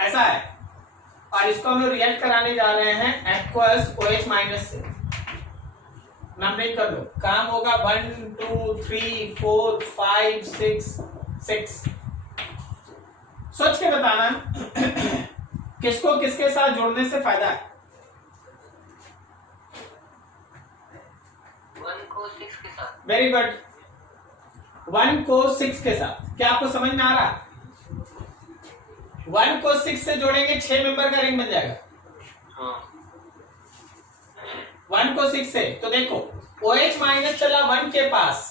ऐसा है, और इसको हम लोग रिएक्ट कराने जा रहे हैं एक्वस OH माइनस से। नंबरिंग कर लो, काम होगा 1 2 3 4 5 6 6। सोच के बताना किसको किसके साथ जोड़ने से फायदा है। 1 को 6 के साथ। Very good. 1 को 6 के साथ। क्या आपको समझ में आ रहा है? 1 को 6 से जोड़ेंगे 6 मेंबर का रिंग बन जाएगा। हाँ। 1 को 6 से, तो देखो OH माइनस चला 1 के पास,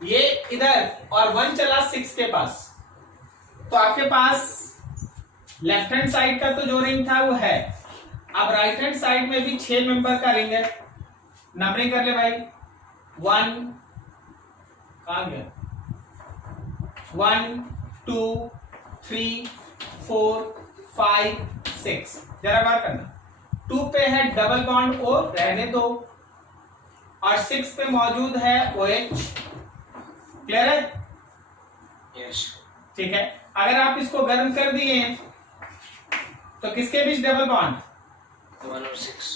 ये इधर, और 1 चला 6 के पास, तो आपके पास लेफ्ट हैंड साइड का तो जो रिंग था वो है। अब राइट हैंड साइड में भी 6 मेंबर का रिंग है। नंबरिंग कर ले भाई। 1 कहां गया? 1 2 3 4 5 6। जरा बात करना, 2 पे है डबल बॉन्ड O, रहने दो, और 6 पे मौजूद है OH। क्लियर है? यस। ठीक है। अगर आप इसको गर्म कर दिए तो किसके बीच डबल बॉन्ड? 1 और 6।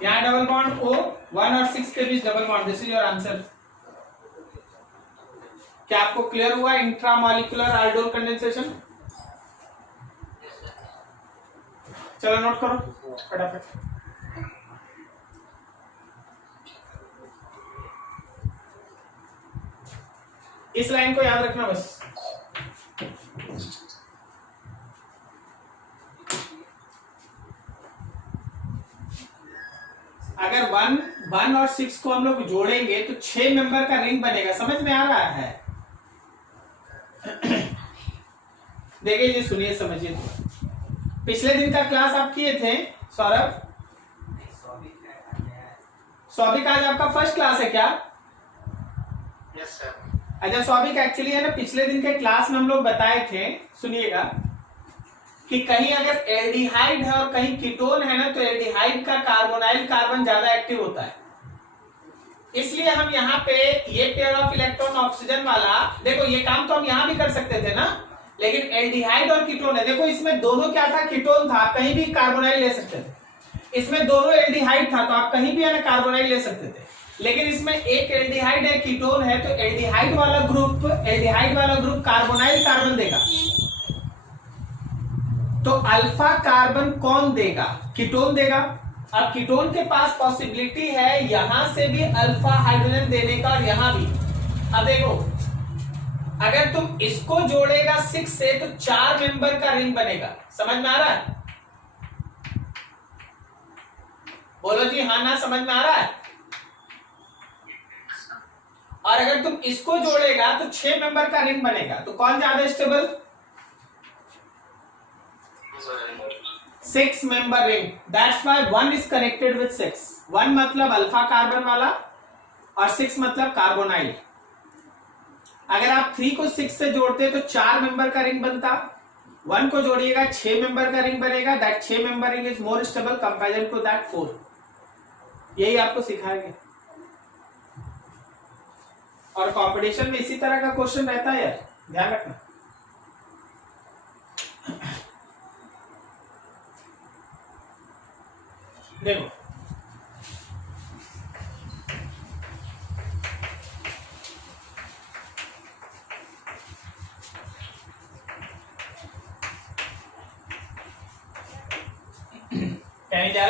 यहां डबल बॉन्ड O, 1 और 6 के बीच double bond. This is your answer. क्या आपको क्लियर हुआ इंट्रामॉलिक्यूलर आल्डोल कंडेंसेशन? चलो नोट करो फटाफट। इस लाइन को याद रखना बस। अगर 1 और 6 को हम लोग जोड़ेंगे तो 6 मेंबर का रिंग बनेगा। समझ में आ रहा है? देखिए जी, सुनिए समझिए। पिछले दिन का क्लास आप किए थे सौरभ? सौभिक आज आपका फर्स्ट क्लास है क्या? Yes sir. अच्छा सौभिक, एक्चुअली है ना, पिछले दिन के क्लास में हम लोग बताए थे, सुनिएगा, कि कहीं अगर एल्डिहाइड है और कहीं कीटोन है ना, तो एल्डिहाइड का कार्बोनाइल कार्बन ज्यादा एक्टिव होता है। इसलिए हम यहाँ पे ये पेयर ऑफ इलेक्ट्रॉन ऑक्सीजन वाला, देखो ये काम तो हम यहाँ भी कर सकते थे ना, लेकिन एल्डिहाइड और कीटोन है। देखो इसमें दोनों क्या था, कीटोन था, कहीं भी कार्बोनाइल ले सकते थे। इसमें दोनों एल्डिहाइड था तो आप कहीं भी है कार्बोनाइल ले सकते थे, लेकिन इसमें एक एल्डिहाइड है, कीटोन है, तो एल्डिहाइड वाला ग्रुप कार्बोनाइल कार्बन देगा। तो अल्फा कार्बन कौन देगा, कीटोन देगा। अब कीटोन के पास पॉसिबिलिटी है यहां से भी अल्फा हाइड्रोजन देने का और यहां भी। अब देखो अगर तुम इसको जोड़ेगा 6 से तो 4 मेंबर का रिंग बनेगा। समझ में आ रहा है? बोलो जी हाँ ना, समझ में आ रहा है? और अगर तुम इसको जोड़ेगा तो 6 मेंबर का रिंग बनेगा। तो कौन ज्यादा stable? 6 member ring. That's why 1 is connected with 6। 1 मतलब अल्फा कार्बन वाला और 6 मतलब कार्बोनाइल। अगर आप 3 को 6 से जोड़ते तो 4 मेंबर का रिंग बनता, 1 को जोड़िएगा 6 मेंबर का रिंग बनेगा। That 6 member ring is more stable comparison to that 4। यही आपको सिखाएंगे और कंपटीशन में इसी तरह का क्वेश्चन रहता है यार, ध्यान रखना। देखो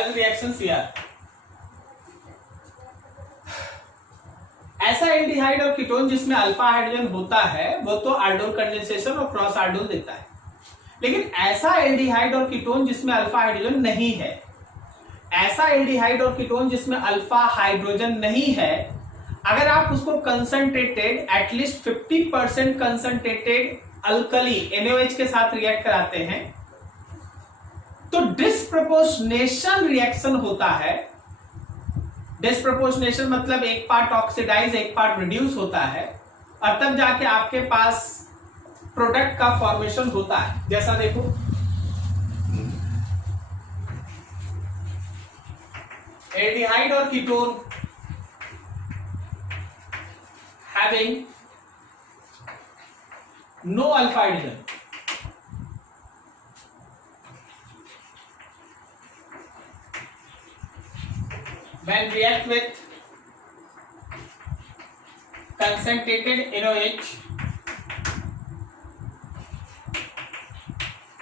रिएक्शंस यार, ऐसा एल्डिहाइड और कीटोन जिसमें अल्फा हाइड्रोजन होता है वो तो आल्डोल कंडेंसेशन और क्रॉस आल्डोल देता है, लेकिन ऐसा एल्डिहाइड और कीटोन जिसमें अल्फा हाइड्रोजन नहीं है, ऐसा एल्डिहाइड और कीटोन जिसमें अल्फा हाइड्रोजन नहीं है, अगर आप उसको concentrated at least 50% concentrated alkali NaOH के साथ रिएक्ट कराते हैं तो डिस्प्रपोर्शनेशन रिएक्शन होता है। डिस्प्रपोर्शनेशन मतलब एक पार्ट ऑक्सीडाइज एक पार्ट रिड्यूस होता है और तब जाके आपके पास प्रोडक्ट का फॉर्मेशन होता है। जैसा देखो एल्डिहाइड और ketone having no alpha hydrogen, when react with concentrated NaOH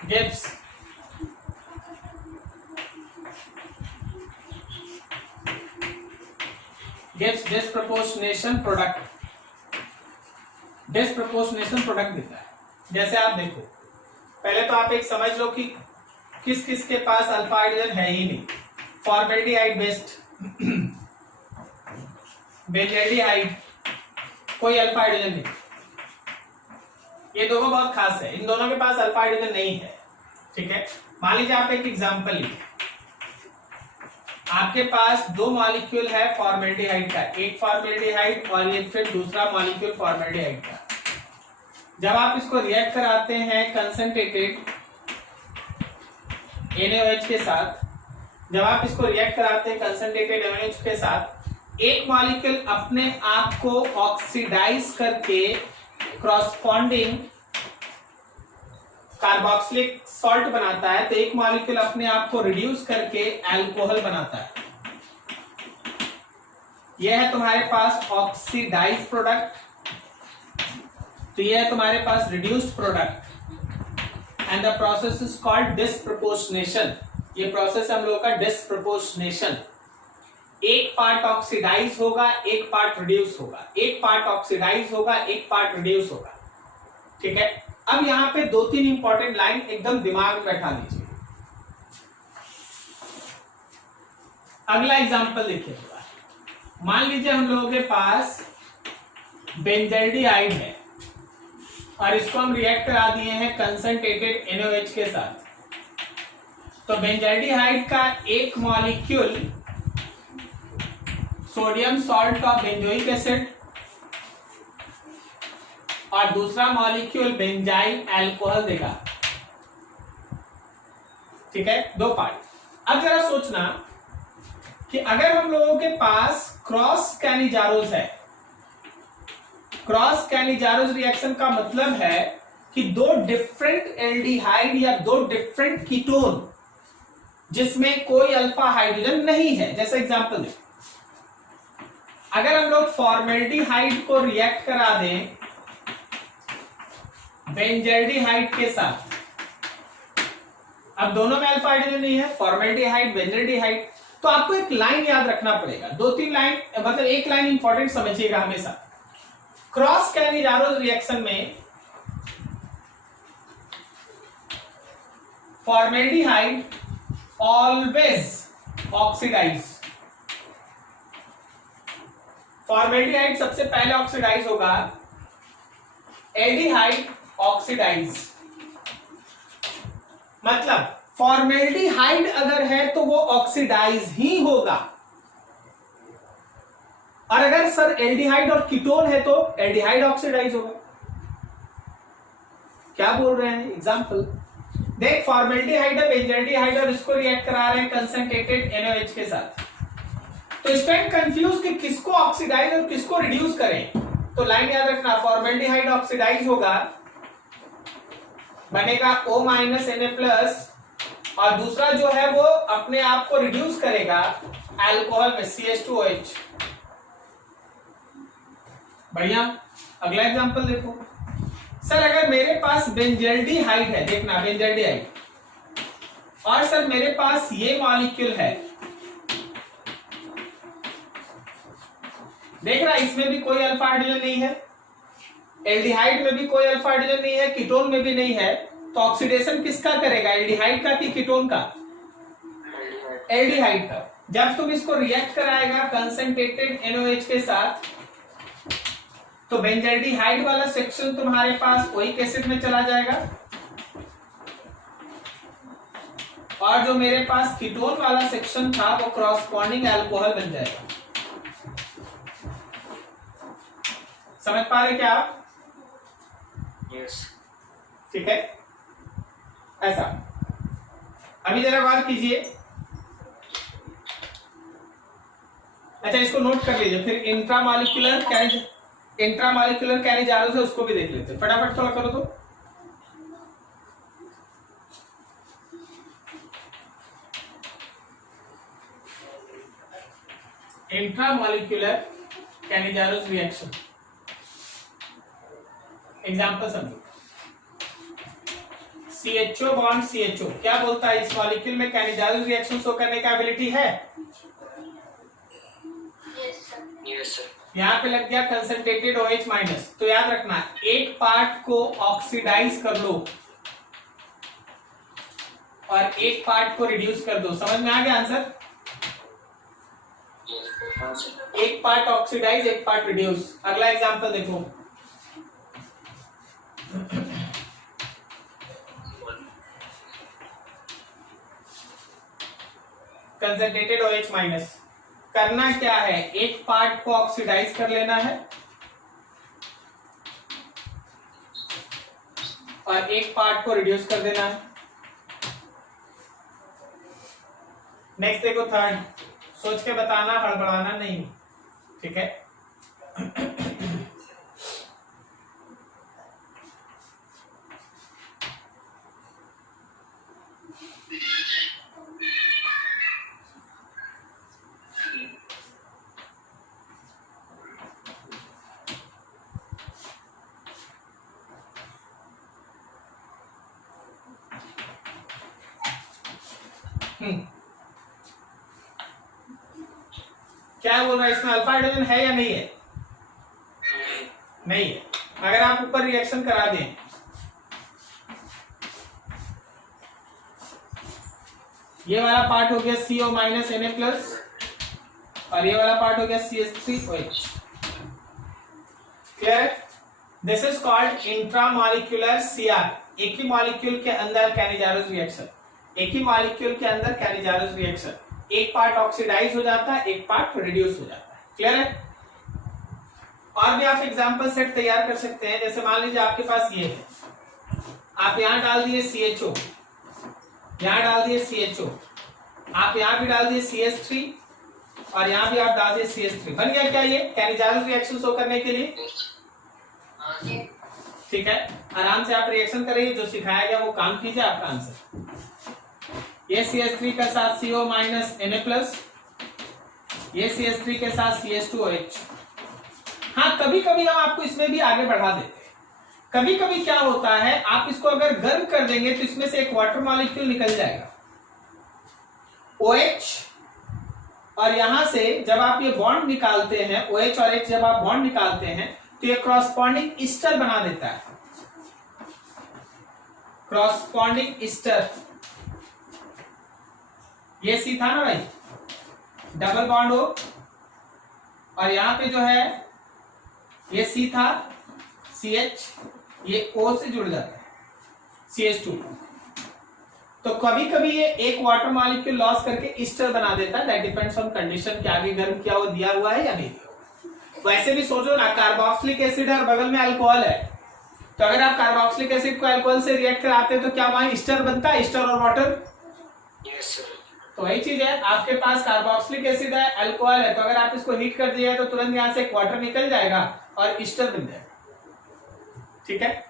gives disproportionation product देता है। जैसे आप देखो पहले तो आप एक समझ लो कि किस किस के पास अल्फा हाइड्रोजन है ही नहीं। फॉर्मेल्डिहाइड बेस्ड बेंजल्डिहाइड कोई अल्फा हाइड्रोजन नहीं। ये दोनों बहुत खास है, इन दोनों के पास अल्फा हाइड्रोजन नहीं है। ठीक है, मान लीजिए आप एक एग्जांपल लीजिए, आपके पास 2 मॉलिक्यूल है फॉर्मेल्डिहाइड का, एक फॉर्मेल्डिहाइड और ये फिर दूसरा मॉलिक्यूल फॉर्मेल्डिहाइड का। जब आप इसको रिएक्ट कराते हैं कंसंट्रेटेड NaOH के साथ, जब आप इसको रिएक्ट कराते हैं कंसंट्रेटेड NaOH के साथ, एक मॉलिक्यूल अपने आप को ऑक्सीडाइज करके कॉरस्पॉन्डिंग कार्बोक्सिलिक सॉल्ट बनाता है, तो एक मॉलिक्यूल अपने आप को रिड्यूस करके अल्कोहल बनाता है। यह है तुम्हारे पास ऑक्सीडाइज प्रोडक्ट, तो यह है तुम्हारे पास reduced product and the process is called disproportionation. ये प्रोसेस हम लोगों का डिस्प्रपोर्शनेशन। एक पार्ट ऑक्सीडाइज होगा एक पार्ट रिड्यूस होगा, एक पार्ट ऑक्सीडाइज होगा एक पार्ट रिड्यूस होगा। ठीक है, अब यहां पे 2-3 इंपॉर्टेंट लाइन एकदम दिमाग में बैठा लीजिए। अगला एग्जांपल देखिए, मान लीजिए हम लोगों के पास बेंजल्डिहाइड है और इसको हम रिएक्ट करा दिए हैं कंसंट्रेटेड NaOH के साथ। तो बेंजल्डिहाइड का एक molecule sodium salt of benzoic acid और दूसरा मॉलिक्यूल बेंजाइल अल्कोहल देगा। ठीक है, 2 पार्ट। अब जरा सोचना कि अगर हम लोगों के पास क्रॉस कैनिजारोस है, क्रॉस कैनिजारोस रिएक्शन का मतलब है कि दो डिफरेंट एल्डिहाइड या दो डिफरेंट कीटोन जिसमें कोई अल्फा हाइड्रोजन नहीं है। जैसे एग्जांपल दें, अगर हम लोग फॉर्मेल्डिहाइड को रिएक्ट करा दें बेंजल्डिहाइड के साथ, अब दोनों में अल्फा हाइड्रोजन नहीं है, फॉर्मेल्डिहाइड बेंजल्डिहाइड, तो आपको एक लाइन याद रखना पड़ेगा, 2-3 लाइन, मतलब एक लाइन इंपॉर्टेंट समझिएगा हमेशा। क्रॉस कैनिजारोस रिएक्शन में फॉर्मेल्डिहाइड ऑलवेज ऑक्सीडाइज, फॉर्मेल्डिहाइड सबसे पहले ऑक्सीडाइज होगा, एल्डिहाइड ऑक्सीडाइज, मतलब फॉर्मेल्डिहाइड अगर है तो वो ऑक्सीडाइज ही होगा, और अगर सर एल्डिहाइड और कीटोन है तो एल्डिहाइड ऑक्सीडाइज होगा। क्या बोल रहे हैं? एग्जांपल देख, फॉर्मेल्डिहाइड है, बेंजल्डिहाइड, और इसको रिएक्ट करा रहे हैं कंसंट्रेटेड NaOH के साथ, तो स्टूडेंट कंफ्यूज कि किसको ऑक्सीडाइज और किसको रिड्यूस करें। तो लाइन याद रखना, फॉर्मेल्डिहाइड ऑक्सीडाइज होगा, बनेगा O Na+, और दूसरा जो है वो अपने आप को रिड्यूस करेगा अल्कोहल में CH2OH। बढ़िया। अगला एग्जांपल देखो, सर अगर मेरे पास बेंजल्डिहाइड है, देखना बेंजल्डिहाइड, और सर मेरे पास ये मॉलिक्यूल है, देख रहा इसमें भी कोई अल्फा हाइड्रोजन नहीं है, एल्डिहाइड में भी कोई अल्फा हाइड्रोजन नहीं है, कीटोन में भी नहीं है, तो ऑक्सीडेशन किसका करेगा, एल्डिहाइड का कि कीटोन का? एल्डिहाइड का। जब तुम इसको रिएक्ट कराएगा कंसंट्रेटेड NaOH के साथ, तो बेंजल्डिहाइड वाला सेक्शन तुम्हारे पास ओइक एसिड में चला जाएगा, और जो मेरे पास कीटोन वाला सेक्शन था वो क्रॉसपॉन्डिंग अल्कोहल बन जाएगा। समझ पा रहे क्या आप? यस। ठीक है, ऐसा। अभी जरा बात कीजिए, अच्छा इसको नोट कर लीजिए, फिर इंट्रामॉलिक्यूलर कैनिजारोस है उसको भी देख लेते हैं, फटाफट थोड़ा करो तो। इंट्रामॉलिक्यूलर कैनिजारोस रिएक्शन, एग्जांपल समझो, CHO बॉन्ड CHO क्या बोलता है, इस मॉलिक्यूल में कैनिजारोस रिएक्शन शो करने का एबिलिटी है? Yes sir. यहाँ पे लग गया कंसंट्रेटेड OH-, तो याद रखना एक पार्ट को ऑक्सीडाइज कर लो और एक पार्ट को रिड्यूस कर दो। समझ में आ गया आंसर? एक पार्ट ऑक्सीडाइज, एक पार्ट रिड्यूस। अगला एग्जांपल देखो, कंसंट्रेटेड OH-। करना क्या है, एक पार्ट को ऑक्सीडाइज कर लेना है और एक पार्ट को रिड्यूस कर देना है। नेक्स्ट देखो थर्ड, सोच के बताना, हड़बड़ाना नहीं, ठीक है? क्या बोल रहा है, इसमें अल्फा हाइड्रोजन है या नहीं है? नहीं है। अगर आप ऊपर रिएक्शन करा दें, ये वाला पार्ट हो गया CO- Na+, और ये वाला पार्ट हो गया CH3OH। Clear? This is called intramolecular CR, एक ही मॉलिक्यूल के अंदर कैनिजारोस रिएक्शन, एक ही मॉलिक्यूल के अंदर कैनिजारोस रिएक्शन, एक पार्ट ऑक्सीडाइज हो जाता है, एक पार्ट रिड्यूस हो जाता है। क्लियर है? और भी आप एग्जांपल सेट तैयार कर सकते हैं, जैसे मान लीजिए आपके पास ये है, आप यहां डाल दिए CHO, यहां डाल दिए CHO, आप यहां भी डाल दिए CH3, और यहाँ भी आप डाल दिए CH3। बन गया क्या ये कैनिजाइल रिएक्शन शो करने के लिए? हाँ ठीक है, आराम से आप रिएक्शन करिए, जो सिखाया गया वो काम कीजिए आपका आंसर। ये CH3 के साथ CO माइनस Na+, ये CH3 के साथ CH2OH। हाँ, कभी कभी हम आपको इसमें भी आगे बढ़ा देते हैं। कभी कभी क्या होता है, आप इसको अगर गर्म कर देंगे तो इसमें से एक वाटर मॉलिक्यूल निकल जाएगा OH, और यहां से जब आप ये बॉन्ड निकालते हैं OH और H, जब आप बॉन्ड निकालते हैं तो ये क्रॉसपॉन्डिंग ईस्टर बना देता है, क्रॉसपॉन्डिंग ईस्टर। ये C था ना भाई, डबल बॉन्ड हो, और यहां पे जो है ये C था CH, ये O से जुड़ जाता है CH2। तो कभी कभी ये एक वाटर मॉलिक्यूल लॉस करके ईस्टर बना देता है, दैट डिपेंड्स ऑन कंडीशन कि आगे गर्म किया वो दिया हुआ है या नहीं दिया हुआ। वैसे भी सोचो ना, कार्बोक्सिलिक एसिड है और बगल में अल्कोहल है, तो अगर आप कार्बोक्सिलिक एसिड को अल्कोहल से रिएक्ट कराते हैं तो क्या वहां ईस्टर बनता है, ईस्टर और वाटर? Yes sir. तो वही चीज है, आपके पास कार्बोक्सिलिक एसिड है, अल्कोहल है, तो अगर आप इसको हीट कर दिए तो तुरंत यहां से एक वाटर निकल जाएगा और ईस्टर बन जाएगा। ठीक है।